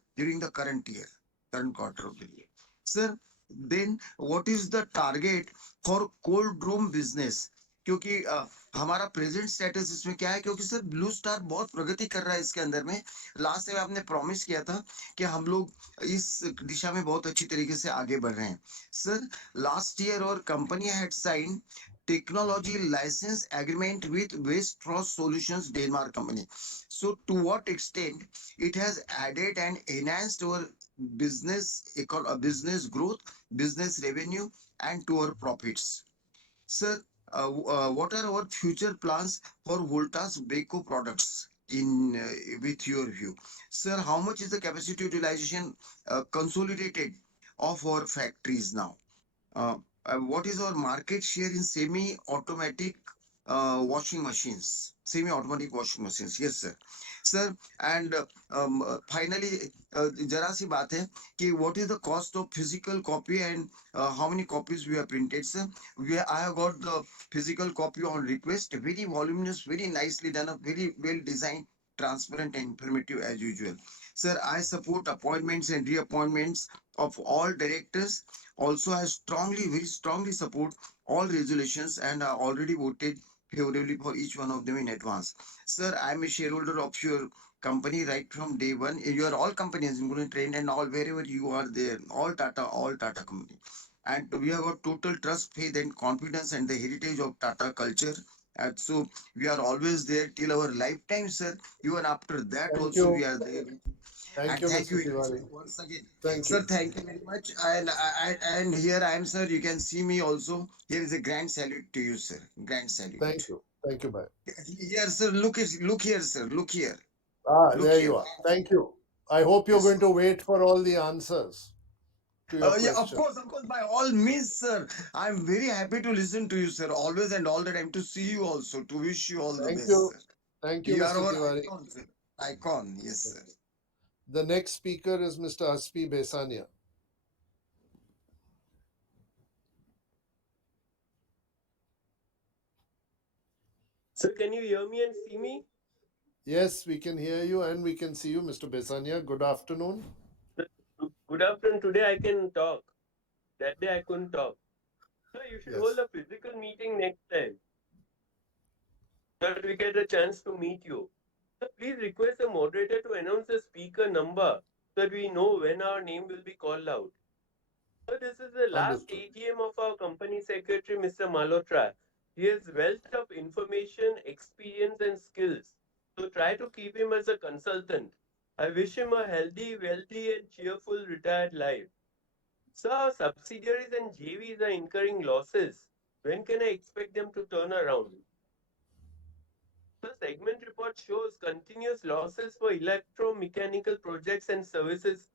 current quarter of the year? Sir, then what is the target for cold room business? क्योंकि हमारा प्रेजेंट स्टेटस इसमें क्या है, क्योंकि sir blue star बहुत प्रगति कर रहा है इसके अंदर में. लास्ट टाइम आपने प्रॉमिस किया था कि हम लोग इस दिशा में बहुत अच्छी तरीके से आगे बढ़ रहे हैं. सर लास्ट ईयर और company had sign technology license agreement with Waste Trust Solutions Denmark company. So to what extent it has added and enhanced our business growth, business revenue, and to our profits? Sir, what are our future plans for Voltas Beko products in with your view? Sir, how much is the capacity utilization consolidated of our factories now? Uh, what is our market share in semi-automatic washing machines? Semi-automatic washing machines, yes, sir. Sir, and finally, जरा सी बात है कि what is the cost of physical copy and how many copies we have printed, sir? I have got the physical copy on request, very voluminous, very nicely done, very well designed, transparent and informative as usual. Sir, I support appointments and reappointments of all directors. Also, I very strongly support all resolutions and I already voted favorably for each one of them in advance. Sir, I am a shareholder of your company right from day one. You are all companies, including Trend and all, wherever you are there, all Tata company. And we have got total trust, faith, and confidence and the heritage of Tata culture. And so we are always there till our lifetime, sir. Even after that, Thank also we you. are there. Thank And you, thank Mr. you very much Tiwari. once again. Thank Sir, you. thank you very much. And here I am, sir. You can see me also. Here is a grand salute to you, sir. Grand salute. Thank you. Thank you, bye. Here, sir. Look here, sir. Look here. Look There here. you are. Thank you. I hope you're Yes, going sir. to wait for all the answers to your Yeah, question. of course, by all means, sir. I'm very happy to listen to you, sir. Always and all the time to see you also, to wish you all the Thank best, you. sir. Thank you, You are Mr. our Tiwari. icon, sir. Icon, yes, sir. The next speaker is Mr. Aspi Besania. Sir, can you hear me and see me? Yes, we can hear you and we can see you, Mr. Besania. Good afternoon. Good afternoon. Today I can talk. That day I couldn't talk. Sir, you should hold Yes. a physical meeting next time so that we get a chance to meet you. Sir, please request the moderator to announce the speaker number so that we know when our name will be called out. So this is the last Understood. AGM of our company secretary, Mr. Malhotra. He has wealth of information, experience, and skills. So try to keep him as a consultant. I wish him a healthy, wealthy, and cheerful retired life. So our subsidiaries and JVs are incurring losses. When can I expect them to turn around? The segment report shows continuous losses for electromechanical projects and services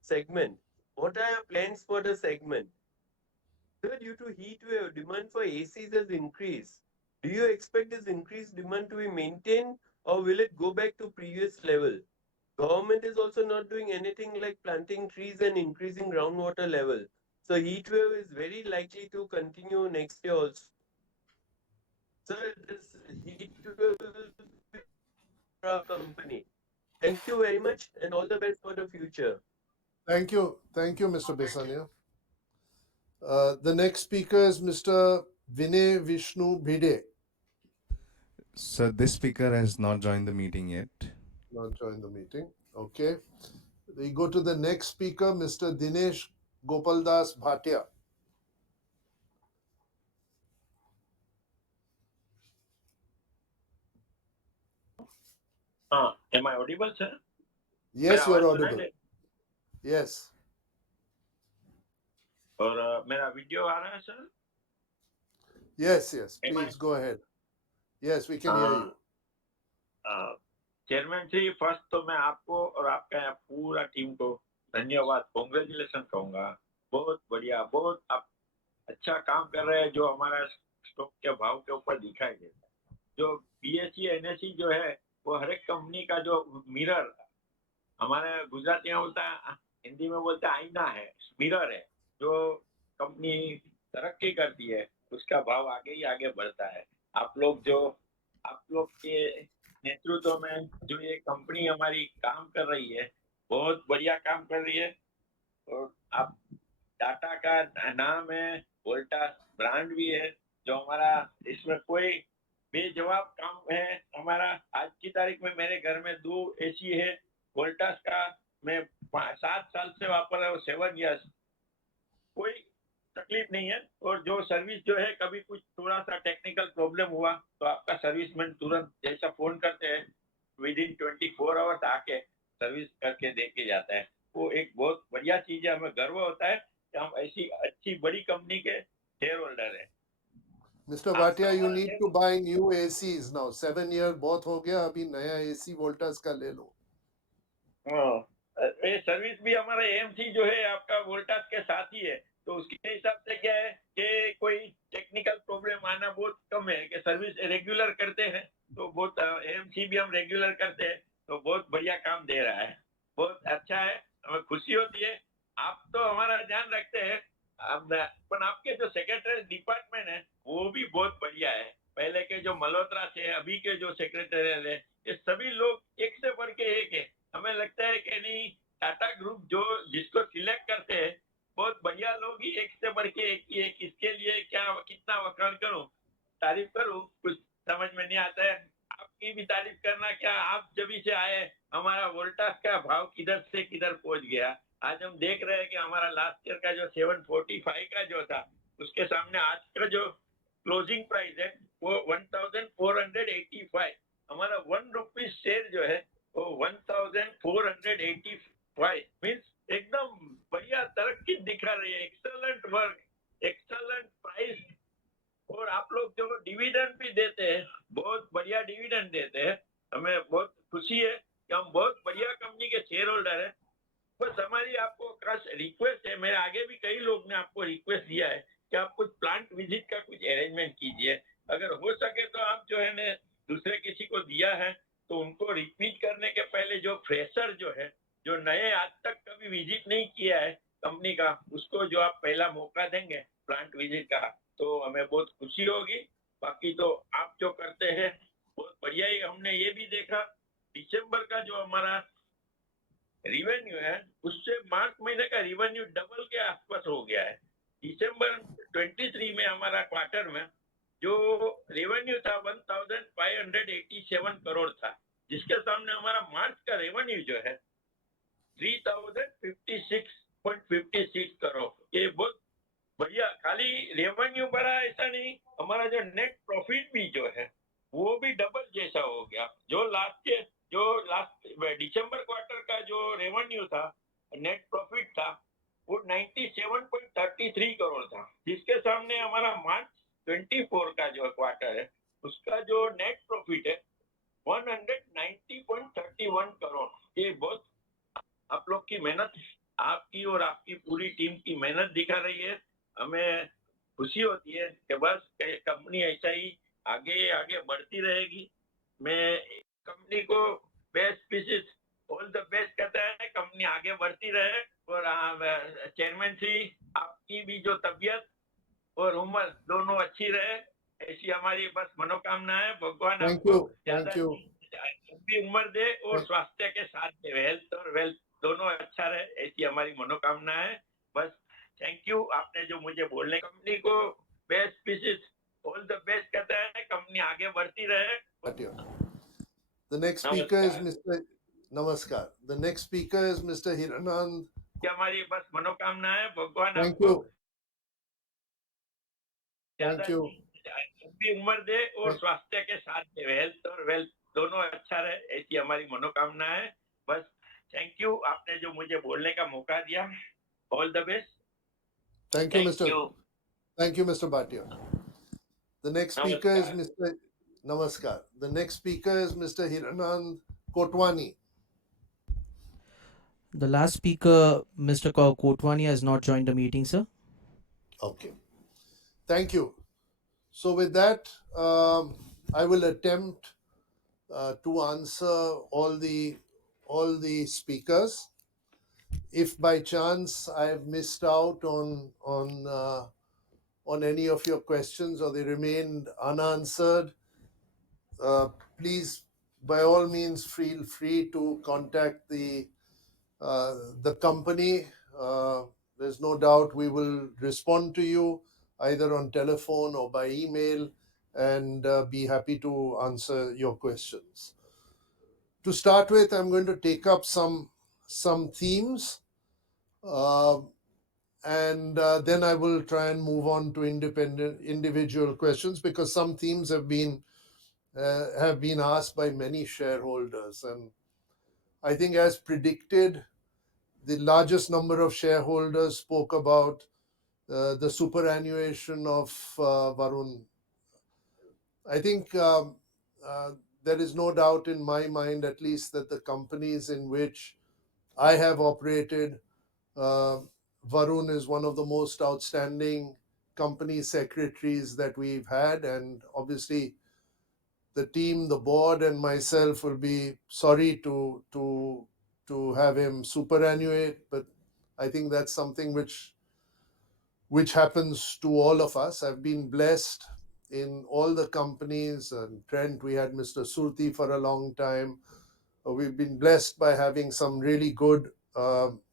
segment. What are your plans for the segment? Sir, due to heat wave, demand for ACs has increased. Do you expect this increased demand to be maintained or will it go back to previous level? Government is also not doing anything like planting trees and increasing groundwater level. So heat wave is very likely to continue next year also. Sir, this heat wave will be for our company. Thank you very much and all the best for the future. Thank you. Thank you, Mr. Besania. The next speaker is Mr. Vinay Vishnu Bhide. So this speaker has not joined the meeting yet. Not join the meeting. Okay. We go to the next speaker, Mr. Dinesh Gopaldas Bhatia. Am I audible, sir? Yes, you are audible. Yes. और मेरा video आ रहा है sir? Yes, yes. Please go ahead. Yes, we can hear you. Chairman ji, first तो मैं आपको और आपका पूरा टीम को धन्यवाद, कांग्रेचुलेशन कहूंगा। बहुत बढ़िया, बहुत आप अच्छा काम कर रहे हैं, जो हमारा स्टॉक के भाव के ऊपर दिखाई देता है। जो बीएससी एनएससी जो है, वो हर एक कंपनी का जो मिरर, हमारे गुजराती में बोलता है, हिंदी में बोलते हैं आईना है, मिरर है। जो कंपनी तरक्की करती है, उसका भाव आगे ही आगे बढ़ता है। आप लोग के नेतृत्व में जो ये कंपनी हमारी काम कर रही है, बहुत बढ़िया काम कर रही है। और आप टाटा का नाम है, वोल्टास ब्रांड भी है, जो हमारा इसमें कोई बेजवाब काम है हमारा। आज की तारीख में मेरे घर में 2 एसी है वोल्टास का, मैं 7 साल से वापर रहा हूँ, 7 ईयर्स, कोई तकलीफ नहीं है। और जो सर्विस जो है, कभी कुछ थोड़ा सा टेक्निकल प्रॉब्लम हुआ तो आपका सर्विसमैन तुरंत जैसा फोन करते हैं, विद इन 24 आवर्स आके सर्विस करके दे के जाता है। वो एक बहुत बढ़िया चीज है, हमें गर्व होता है कि हम ऐसी अच्छी बड़ी कंपनी के शेयर होल्डर है। Mr. Bhatia, you need to buy new ACs now. 7 year बहुत हो गया, अभी नया AC वोल्टास का ले लो। ये सर्विस भी हमारा एएमसी जो है आपका वोल्टास के साथ ही है, तो उसके हिसाब से क्या है कि कोई टेक्निकल प्रॉब्लम आना बहुत कम है, कि सर्विस रेगुलर करते हैं, तो बहुत एएमसी भी हम रेगुलर करते हैं, तो बहुत बढ़िया काम दे रहा है, बहुत अच्छा है, हमें खुशी होती है। आप तो हमारा ध्यान रखते हैं, पर आपके जो सेक्रेटरी डिपार्टमेंट है वो भी बहुत बढ़िया है। पहले के जो मल्होत्रा थे, अभी के जो सेक्रेटरी है, ये सभी लोग एक से बढ़ के एक है। हमें लगता है कि नहीं, टाटा ग्रुप जो जिसको सिलेक्ट करते हैं, बहुत बढ़िया लोग ही, एक से बढ़ के एक ही है। किसके लिए क्या कितना वखाण करूं, तारीफ करूं, कुछ समझ में नहीं आता है। आपकी भी तारीफ करना क्या, आप जब से आए हमारा वोल्टास का भाव किधर से किधर पहुंच गया। आज हम देख रहे हैं कि हमारा लास्ट ईयर का जो 745 का जो था, उसके सामने आज का जो क्लोजिंग प्राइस है वो 1485। हमारा 1 रुपी शेयर जो है वो 1485 मीन्स एकदम बढ़िया तरक्की दिखा रही है। Excellent work, excellent price. और आप लोग जो डिविडेंड भी देते हैं, बहुत बढ़िया डिविडेंड देते हैं, हमें बहुत खुशी है कि हम बहुत बढ़िया कंपनी के शेयर होल्डर है। बस हमारी आपको खास रिक्वेस्ट है, मेरे आगे भी कई लोग ने आपको रिक्वेस्ट दिया है कि आप कुछ प्लांट विजिट का कुछ अरेंजमेंट कीजिए। अगर हो सके तो आप जो है ने दूसरे किसी को दिया है तो उनको रिपीट करने के पहले जो फ्रेशर जो है, जो नए आज तक कभी विजिट नहीं किया है कंपनी का, उसको जो आप पहला मौका देंगे प्लांट विजिट का, तो हमें बहुत खुशी होगी। बाकी तो आप जो करते हैं बहुत बढ़िया ही। हमने ये भी देखा दिसंबर का जो हमारा रिवेन्यू है, उससे मार्च महीने का रिवेन्यू डबल के आसपास हो गया है। दिसंबर 23 में हमारा क्वार्टर में जो रेवेन्यू था 1587 करोड़ था, जिसके सामने हमारा मार्च का रेवेन्यू जो है 3056.56 करोड़। ये बहुत बढ़िया। खाली रेवेन्यू बढ़ा ऐसा नहीं, हमारा जो नेट प्रॉफिट भी जो है वो भी डबल जैसा हो गया। जो लास्ट दिसंबर क्वार्टर का जो रेवेन्यू था, नेट प्रॉफिट था, वो 97.33 करोड़ था, जिसके सामने हमारा मार्च 24 का जो क्वार्टर है, उसका जो नेट प्रॉफिट है 190.31 करोड़। ये बहुत आप लोग की मेहनत, आपकी और आपकी पूरी टीम की मेहनत दिखा रही है। हमें खुशी होती है कि बस कंपनी ऐसा ही आगे आगे बढ़ती रहेगी। मैं कंपनी को best wishes, all the best कहता है, कंपनी आगे बढ़ती रहे। और चेयरमैन जी, आपकी भी जो तबीयत और उम्र दोनों अच्छी रहे, ऐसी हमारी बस मनोकामना है। भगवान आपको ज्यादा लंबी उम्र दे और स्वास्थ्य के साथ दे, हेल्थ और वेल्थ दोनों अच्छा रहे, ऐसी हमारी मनोकामना है। बस थैंक यू, आपने जो मुझे बोलने, कंपनी को best wishes, all the best कहता है, कंपनी आगे बढ़ती रहे। The next speaker is Mr. Namaskar. The next speaker is Mr. Hiranand. हमारी बस मनोकामना है, भगवान Thank आपको you. ज्यादा लंबी उम्र दे और स्वास्थ्य के साथ दे, हेल्थ और वेल्थ दोनों अच्छा रहे, ऐसी हमारी मनोकामना है। बस थैंक यू, आपने जो मुझे बोलने का मौका दिया। All the best. Thank you, Mr. Bhatia. The next speaker is Mr. Namaskar. The next speaker is Mr. Hiranand Kotwani. The last speaker, Mr. Kotwani, has not joined the meeting, sir. Okay. Thank you. So with that, I will attempt to answer all the speakers. If by chance I've missed out on any of your questions or they remained unanswered, please, by all means, feel free to contact the company. There's no doubt we will respond to you either on telephone or by email and be happy to answer your questions. To start with, I'm going to take up some themes, and then I will try and move on to individual questions because some themes have been asked by many shareholders, and I think as predicted, the largest number of shareholders spoke about the superannuation of Varun. I think there is no doubt in my mind, at least, that the companies in which I have operated, Varun is one of the most outstanding company secretaries that we've had, and obviously the team, the board, and myself will be sorry to have him superannuate, but I think that's something which happens to all of us. I've been blessed in all the companies, and Trent, we had Mr. Surti for a long time. We've been blessed by having some really good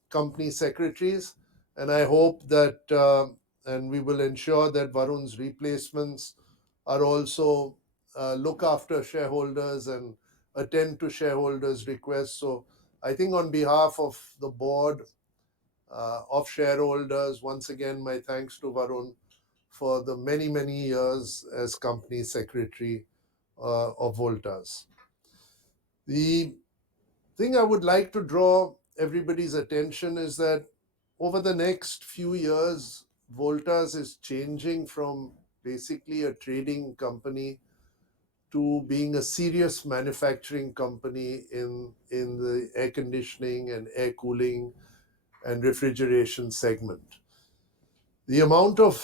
company secretaries, and I hope that, and we will ensure that Varun's replacements are also look after shareholders and attend to shareholders' requests. So I think on behalf of the board of shareholders, once again, my thanks to Varun for the many, many years as company secretary of Voltas. The thing I would like to draw everybody's attention is that over the next few years, Voltas is changing from basically a trading company to being a serious manufacturing company in the air conditioning and air cooling and refrigeration segment. The amount of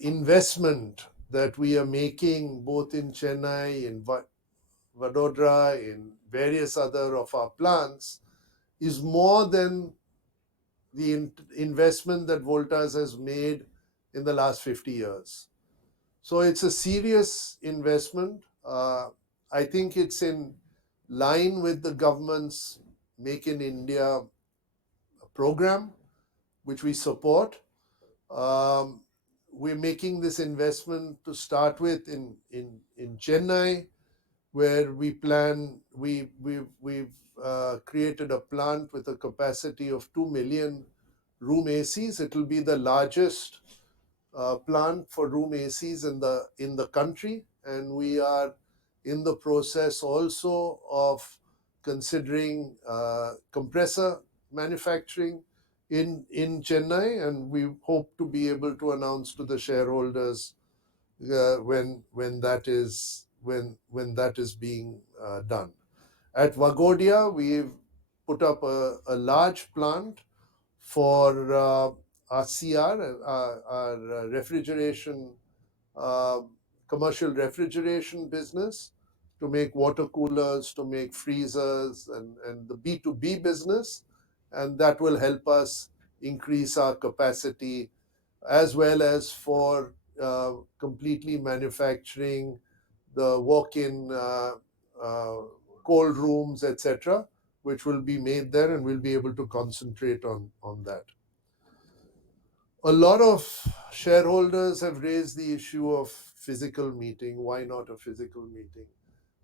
investment that we are making both in Chennai, in Vadodara, in various other of our plants is more than the investment that Voltas has made in the last 50 years. So it's a serious investment. I think it's in line with the government's Make in India program, which we support. We're making this investment to start with in Chennai, where we've created a plant with a capacity of 2 million room ACs. It will be the largest plant for room ACs in the country, and we are in the process also of considering compressor manufacturing in Chennai, and we hope to be able to announce to the shareholders when that is being done. At Vagodia, we've put up a large plant for our CR, our refrigeration, commercial refrigeration business, to make water coolers, to make freezers, and the B2B business. And that will help us increase our capacity as well as for completely manufacturing the walk-in cold rooms, etc., which will be made there, and we'll be able to concentrate on that. A lot of shareholders have raised the issue of physical meeting. Why not a physical meeting?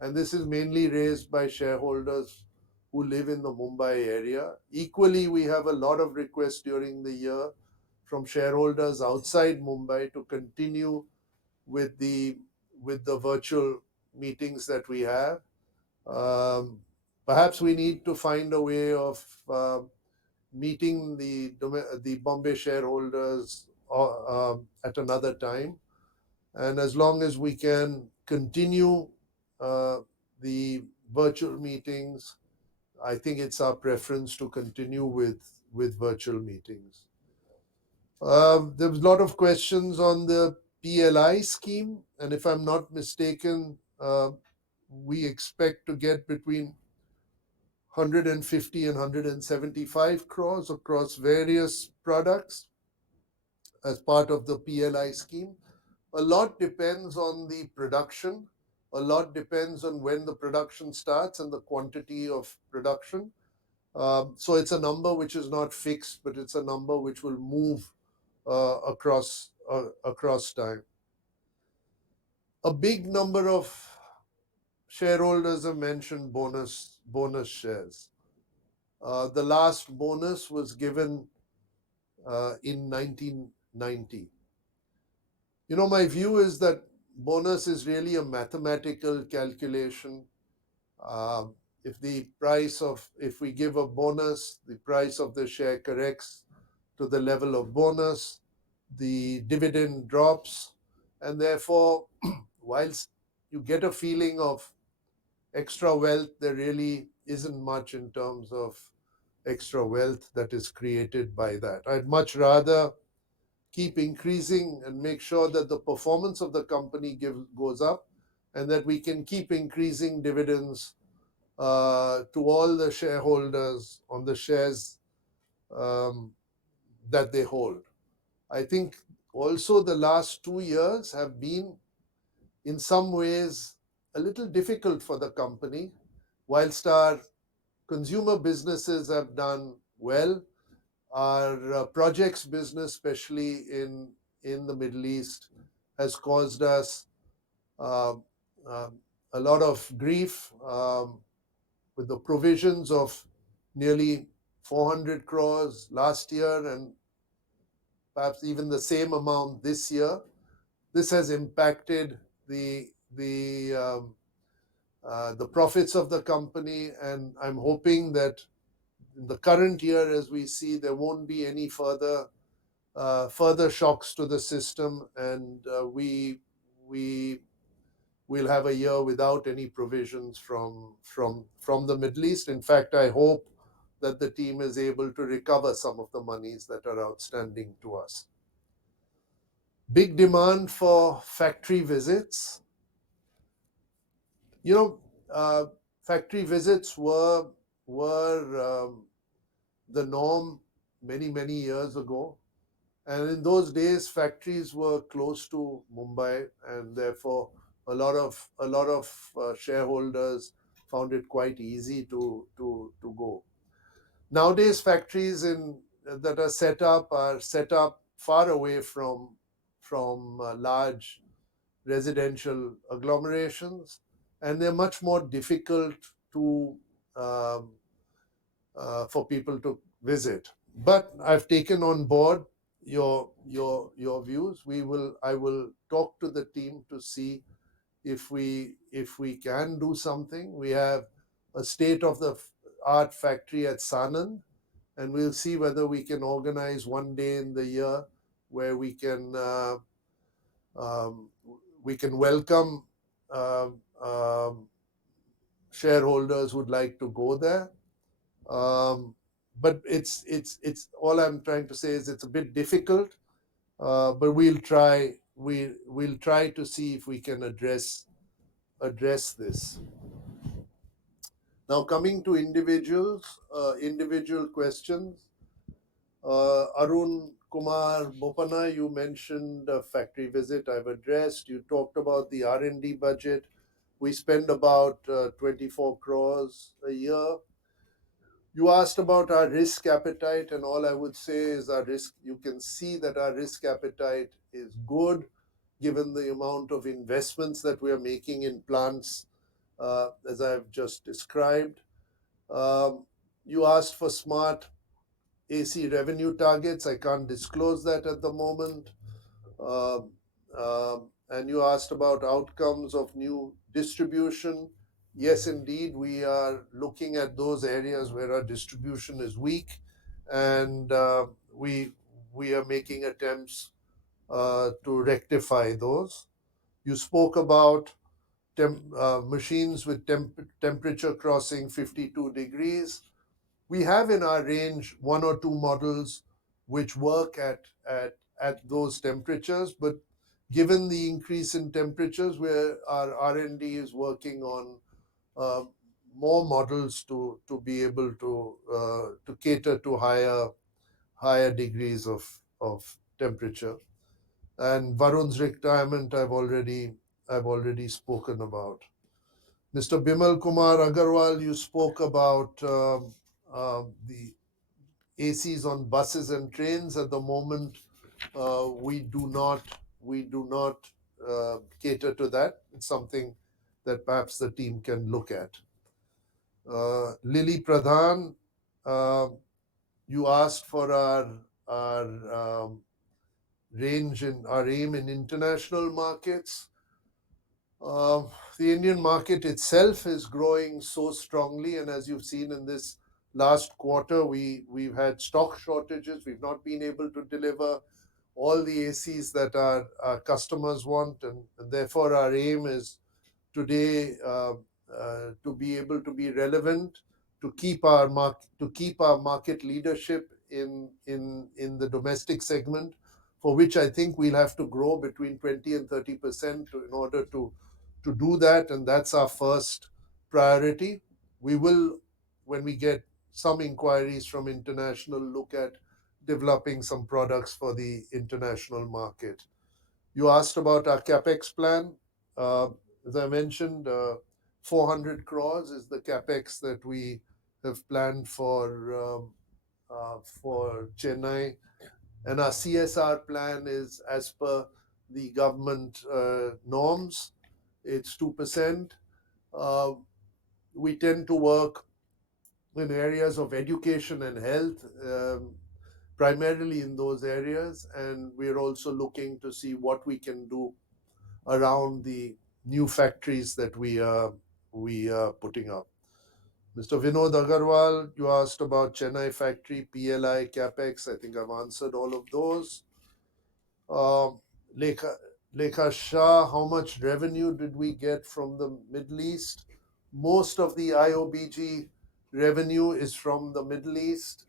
And this is mainly raised by shareholders who live in the Mumbai area. Equally, we have a lot of requests during the year from shareholders outside Mumbai to continue with the meetings that we have. Perhaps we need to find a way of meeting the Bombay shareholders at another time. And as long as we can continue the virtual meetings, I think it's our preference to continue with virtual meetings. There was a lot of questions on the PLI scheme, and if I'm not mistaken, we expect to get between 150 and 175 crores across various products as part of the PLI scheme. A lot depends on the production. A lot depends on when the production starts and the quantity of production. So it's a number which is not fixed, but it's a number which will move across time. A big number of shareholders have mentioned bonus shares. The last bonus was given in 1990. You know, my view is that bonus is really a mathematical calculation. If we give a bonus, the price of the share corrects to the level of bonus, the dividend drops, and therefore, whilst you get a feeling of extra wealth, there really isn't much in terms of extra wealth that is created by that. I'd much rather keep increasing and make sure that the performance of the company goes up, and that we can keep increasing dividends to all the shareholders on the shares that they hold. I think also the last 2 years have been, in some ways, a little difficult for the company. Whilst our consumer businesses have done well, our projects business, especially in the Middle East, has caused us a lot of grief with the provisions of nearly 400 crores last year and perhaps even the same amount this year. This has impacted the profits of the company, and I'm hoping that in the current year, as we see, there won't be any further shocks to the system, and we will have a year without any provisions from the Middle East. In fact, I hope that the team is able to recover some of the monies that are outstanding to us. Big demand for factory visits. You know, factory visits were the norm many years ago, and in those days factories were close to Mumbai, and therefore a lot of shareholders found it quite easy to go. Nowadays factories that are set up far away from large residential agglomerations, and they're much more difficult to for people to visit. But I've taken on board your views. I will talk to the team to see if we can do something. We have a state-of-the-art factory at Sanand, and we'll see whether we can organize one day in the year where we can welcome shareholders who'd like to go there. But it's all I'm trying to say is it's a bit difficult, but we'll try to see if we can address this. Now, coming to individual questions, Arun Kumar Bopana, you mentioned a factory visit. I've addressed. You talked about the R&D budget. We spend about 24 crores a year. You asked about our risk appetite, and all I would say is you can see that our risk appetite is good, given the amount of investments that we are making in plants, as I've just described. You asked for smart AC revenue targets. I can't disclose that at the moment. And you asked about outcomes of new Distribution, yes, indeed, we are looking at those areas where our distribution is weak, and we are making attempts to rectify those. You spoke about machines with temperature crossing 52 degrees. We have in our range one or two models which work at those temperatures, but given the increase in temperatures, where our R&D is working on uh, more models to be able to cater to higher degrees of temperature. And Varun's retirement, I've already spoken about. Mr. Bimal Kumar Agarwal, you spoke about the ACs on buses and trains. At the moment, we do not cater to that. It's something that perhaps the team can look at. Lily Pradhan, you asked for our range and our aim in international markets. The Indian market itself is growing so strongly, and as you've seen in this last quarter, we've had stock shortages. We've not been able to deliver all the ACs that our customers want, and therefore our aim is today to be able to be relevant, to keep our market leadership in the domestic segment, for which I think we'll have to grow between 20 and 30% in order to do that, and that's our first priority. We will, when we get some inquiries from international, look at developing some products for the international market. You asked about our capex plan. As I mentioned, 400 crores is the capex that we have planned for Chennai, and our CSR plan is as per the government norms. It's 2%. We tend to work in areas of education and health, primarily in those areas, and we're also looking to see what we can do around the new factories that we are putting up. Mr. Vinod Agarwal, you asked about Chennai factory, PLI, CapEx. I think I've answered all of those. Lekha Shah, how much revenue did we get from the Middle East? Most of the IOBG revenue is from the Middle East,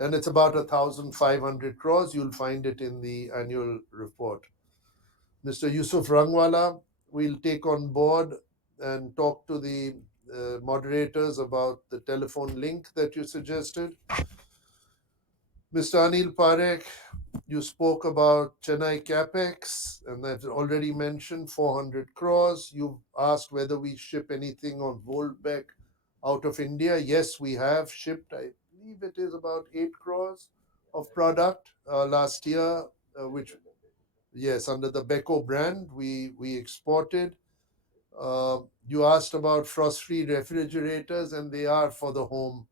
and it's about 1,500 crores. You'll find it in the annual report. Mr. Yusuf Rangwala, we'll take on board and talk to the moderators about the telephone link that you suggested. Mr. Anil Parekh, you spoke about Chennai CapEx, and I've already mentioned 400 crores. You've asked whether we ship anything on Voltbek out of India. Yes, we have shipped, I believe it is about 8 crores of product last year, which, yes, under the Beko brand, we exported. You asked about frost-free refrigerators, and they are for the home.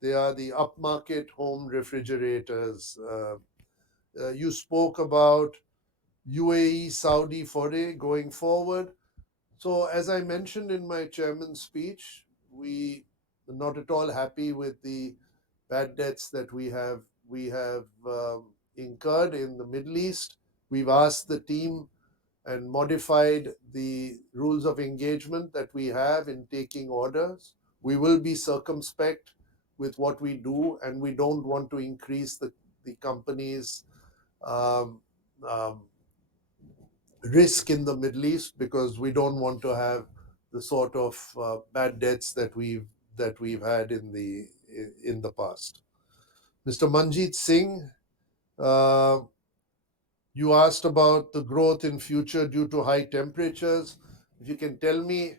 They are the upmarket home refrigerators. You spoke about UAE Saudi foray going forward. So, as I mentioned in my chairman's speech, we are not at all happy with the bad debts that we have incurred in the Middle East. We've asked the team and modified the rules of engagement that we have in taking orders. We will be circumspect with what we do, and we don't want to increase the company's um, um, risk in the Middle East, because we don't want to have the sort of bad debts that we've had in the past. Mr. Manjeet Singh, you asked about the growth in future due to high temperatures. If you can tell me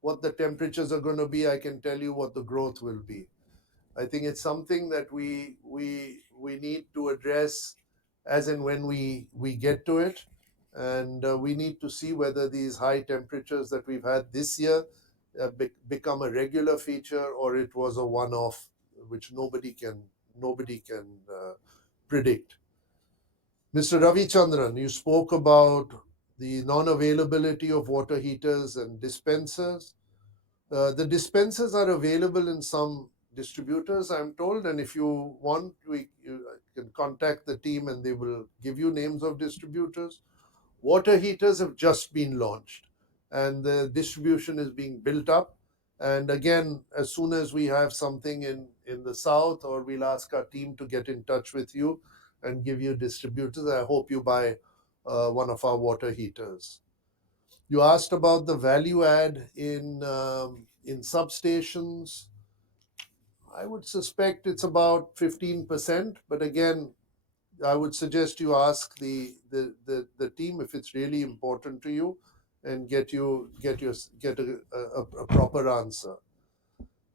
what the temperatures are going to be, I can tell you what the growth will be. I think it's something that we need to address as and when we get to it, and we need to see whether these high temperatures that we've had this year become a regular feature, or it was a one-off which nobody can predict. Mr. Ravi Chandran, you spoke about the non-availability of water heaters and dispensers. The dispensers are available in some distributors, I'm told, and if you want, you can contact the team and they will give you names of distributors. Water heaters have just been launched and the distribution is being built up. And again, as soon as we have something in the south, or we'll ask our team to get in touch with you and give you distributors. I hope you buy one of our water heaters. You asked about the value add in substations. I would suspect it's about 15%, but again, I would suggest you ask the team if it's really important to you, and get a proper answer.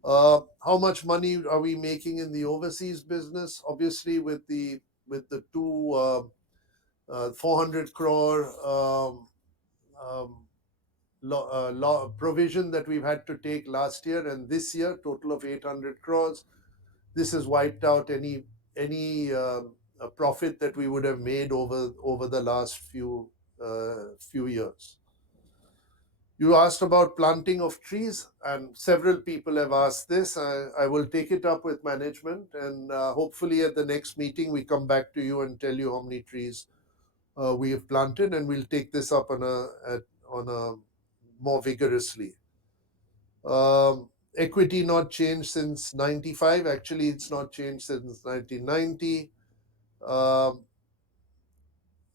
How much money are we making in the overseas business? Obviously, with the two 400 crore provision that we've had to take last year and this year, total of 800 crores. This has wiped out any profit that we would have made over the last few years. You asked about planting of trees, and several people have asked this. I will take it up with management, and hopefully at the next meeting we come back to you and tell you how many trees we have planted, and we'll take this up on a more vigorously. Equity not changed since 95. Actually, it's not changed since 1990.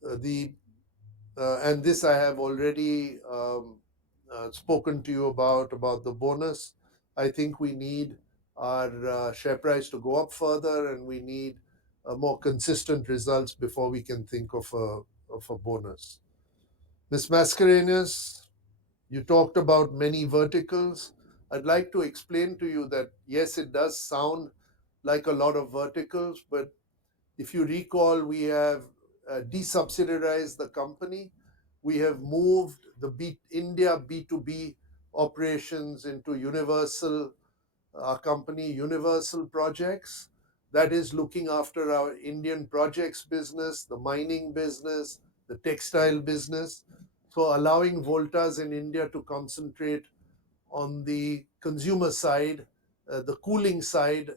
The and this I have already spoken to you about the bonus. I think we need our share price to go up further, and we need more consistent results before we can think of a bonus. Ms. Mascarenhas, you talked about many verticals. I'd like to explain to you that yes, it does sound like a lot of verticals, but if you recall, we have desubsidized the company. We have moved the India B2B operations into Universal, our company Universal Projects, that is looking after our Indian projects business, the mining business, the textile business. So allowing Voltas in India to concentrate on the consumer side, the cooling side,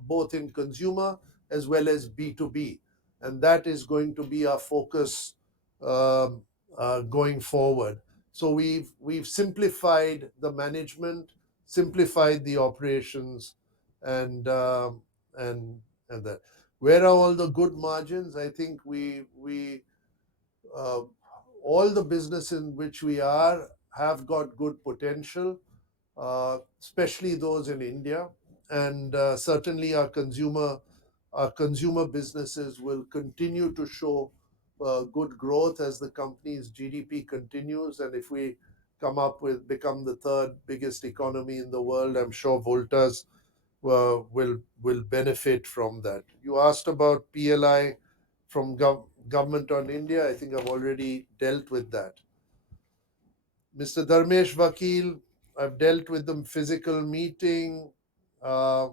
both in consumer as well as B2B. And that is going to be our focus going forward. So we've simplified the management, simplified the operations, and that. Where are all the good margins? I think uh, all the business in which we are have got good potential, especially those in India, and certainly our consumer businesses will continue to show good growth as the company's GDP continues, and if we become the third biggest economy in the world, I'm sure Voltas will benefit from that. You asked about PLI from government on India. I think I've already dealt with that. Mr. Dharmesh Vakil, I've dealt with the physical meeting. Uh,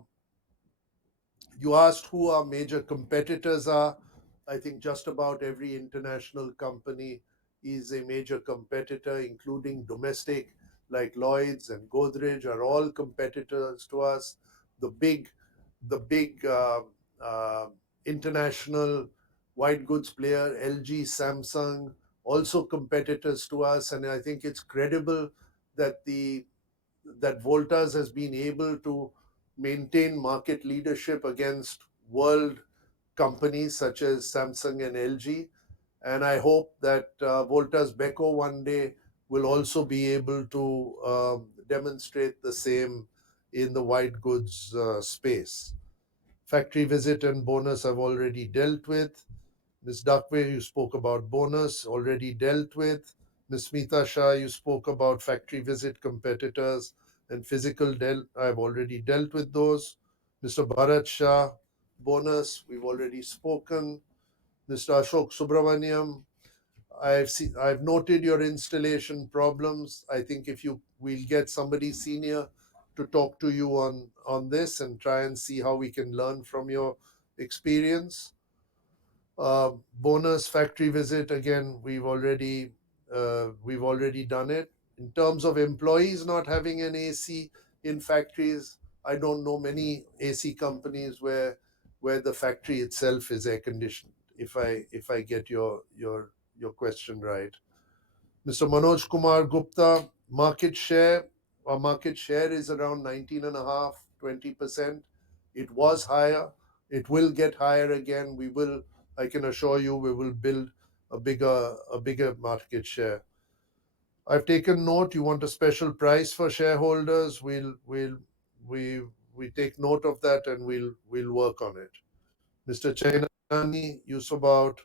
you asked who our major competitors are. I think just about every international company is a major competitor, including domestic, like Lloyd's and Godrej are all competitors to us. The big international white goods player, LG, Samsung, also competitors to us. And I think it's credible that Voltas has been able to maintain market leadership against world companies such as Samsung and LG. And I hope that Voltas Beko one day will also be able to demonstrate the same in the white goods space. Factory visit and bonus I've already dealt with. Ms. Dakwe, you spoke about bonus, already dealt with. Ms. Smita Shah, you spoke about factory visit competitors and physical I've already dealt with those. Mr. Bharat Shah, bonus, we've already spoken. Mr. Ashok Subramaniam, I've noted your installation problems. I think we'll get somebody senior to talk to you on this and try and see how we can learn from your experience. Bonus factory visit, again, we've already done it. In terms of employees not having an AC in factories, I don't know many AC companies where the factory itself is air conditioned. If I get your question right, Mr. Manoj Kumar Gupta, market share. Our market share is around 19.5, 20%. It was higher. It will get higher again. I can assure you, we will build a bigger market share. I've taken note. You want a special price for shareholders. We take note of that, and we'll work on it. Mr. Chainani, you spoke about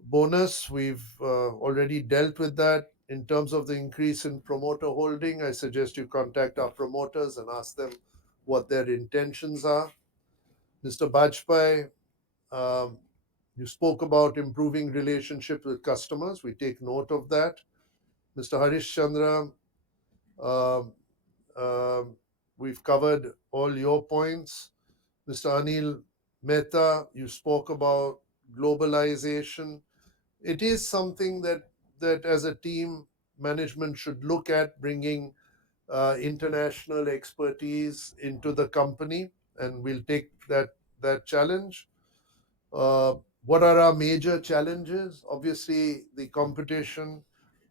bonus. We've already dealt with that. In terms of the increase in promoter holding, I suggest you contact our promoters and ask them what their intentions are. Mr. Bajpai, you spoke about improving relationship with customers. We take note of that. Mr. Harish Chandra, we've covered all your points. Mr. Anil Mehta, you spoke about globalization. It is something that as a team, management should look at, bringing international expertise into the company, and we'll take that challenge. What are our major challenges? Obviously, the competition.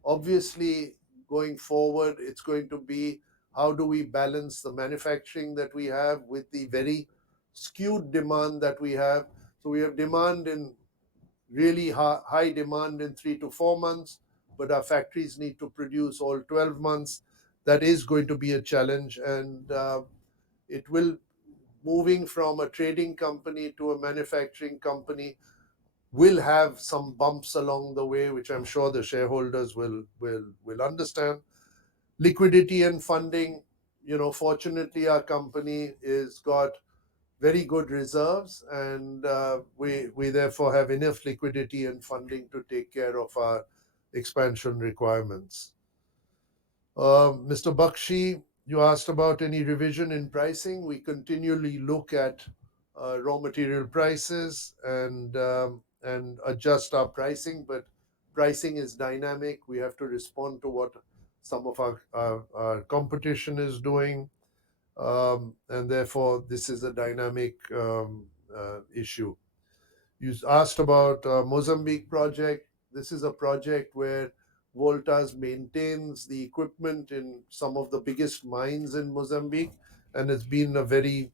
Obviously, going forward, it's going to be how do we balance the manufacturing that we have with the very skewed demand that we have. So we have demand in really high demand in 3 to 4 months, but our factories need to produce all 12 months. That is going to be a challenge, and it will, moving from a trading company to a manufacturing company, will have some bumps along the way, which I'm sure the shareholders will understand. Liquidity and funding. Fortunately, our company is got very good reserves, and we therefore have enough liquidity and funding to take care of our expansion requirements. Mr. Bakshi, you asked about any revision in pricing. We continually look at raw material prices and adjust our pricing, but pricing is dynamic. We have to respond to what some of our competition is doing, and therefore this is a dynamic issue. You asked about Mozambique project. This is a project where Voltas maintains the equipment in some of the biggest mines in Mozambique, and it's been a very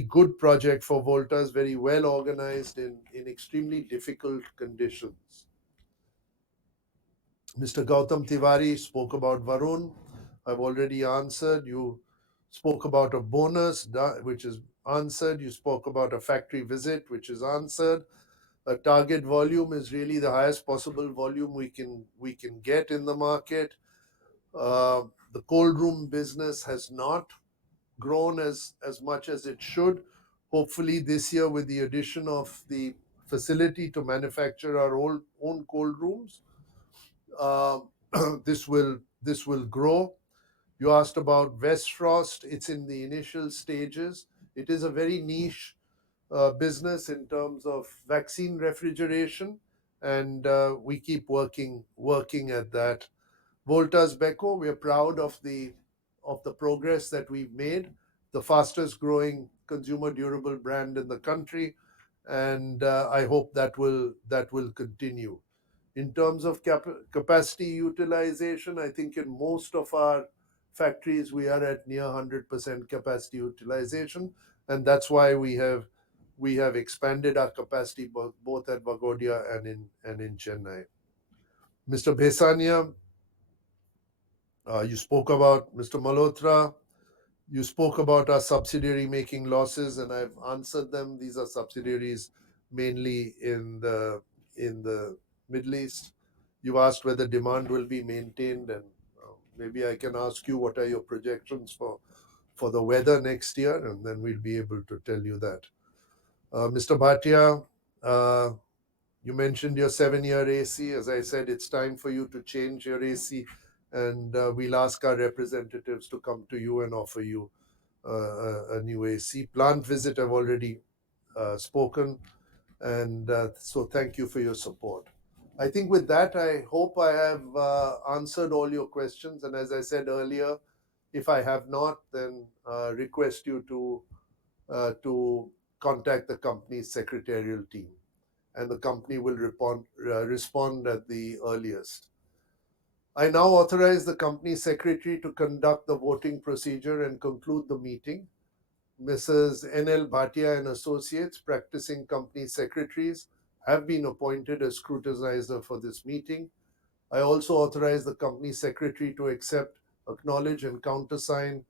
good project for Voltas, very well organized in extremely difficult conditions. Mr. Gautam Tiwari spoke about Varun. I've already answered. You spoke about a bonus, which is answered. You spoke about a factory visit, which is answered. A target volume is really the highest possible volume we can get in the market. The cold room business has not grown as much as it should. Hopefully, this year, with the addition of the facility to manufacture our own cold rooms, this will grow. You asked about Westfrost. It's in the initial stages. It is a very niche business in terms of vaccine refrigeration, and we keep working at that. Voltas Beko, we are proud of the progress that we've made. The fastest growing consumer durable brand in the country, and I hope that will continue. In terms of capacity utilization, I think in most of our factories we are at near 100% capacity utilization, and that's why we have expanded our capacity both at Vagodia and in Chennai. Mr. Bhesania, you spoke about Mr. Malhotra. You spoke about our subsidiary making losses, and I've answered them. These are subsidiaries mainly in the Middle East. You asked whether demand will be maintained, and maybe I can ask you what are your projections for the weather next year, and then we'll be able to tell you that. Mr. Bhatia, you mentioned your 7-year AC. As I said, it's time for you to change your AC, and we'll ask our representatives to come to you and offer you a new AC. Plant visit, I've already spoken, and so thank you for your support. I think with that, I hope I have answered all your questions. And as I said earlier, if I have not, then request you to contact the company's secretarial team, and the company will respond at the earliest. I now authorize the company secretary to conduct the voting procedure and conclude the meeting. Mrs. N.L. Bhatia and Associates, practicing company secretaries, have been appointed as scrutinizer for this meeting. I also authorize the company secretary to accept, acknowledge, and countersign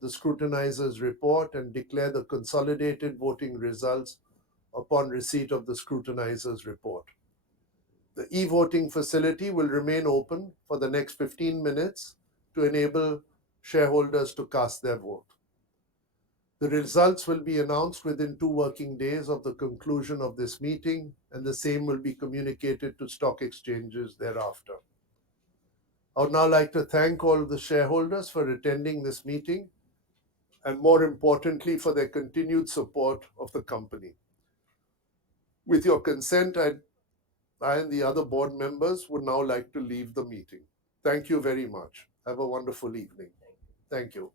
the scrutinizer's report and declare the consolidated voting results upon receipt of the scrutinizer's report. The e-voting facility will remain open for the next 15 minutes to enable shareholders to cast their vote. The results will be announced within 2 working days of the conclusion of this meeting, and the same will be communicated to stock exchanges thereafter. I would now like to thank all the shareholders for attending this meeting, and more importantly, for their continued support of the company. With your consent, I and the other board members would now like to leave the meeting. Thank you very much. Have a wonderful evening. Thank you.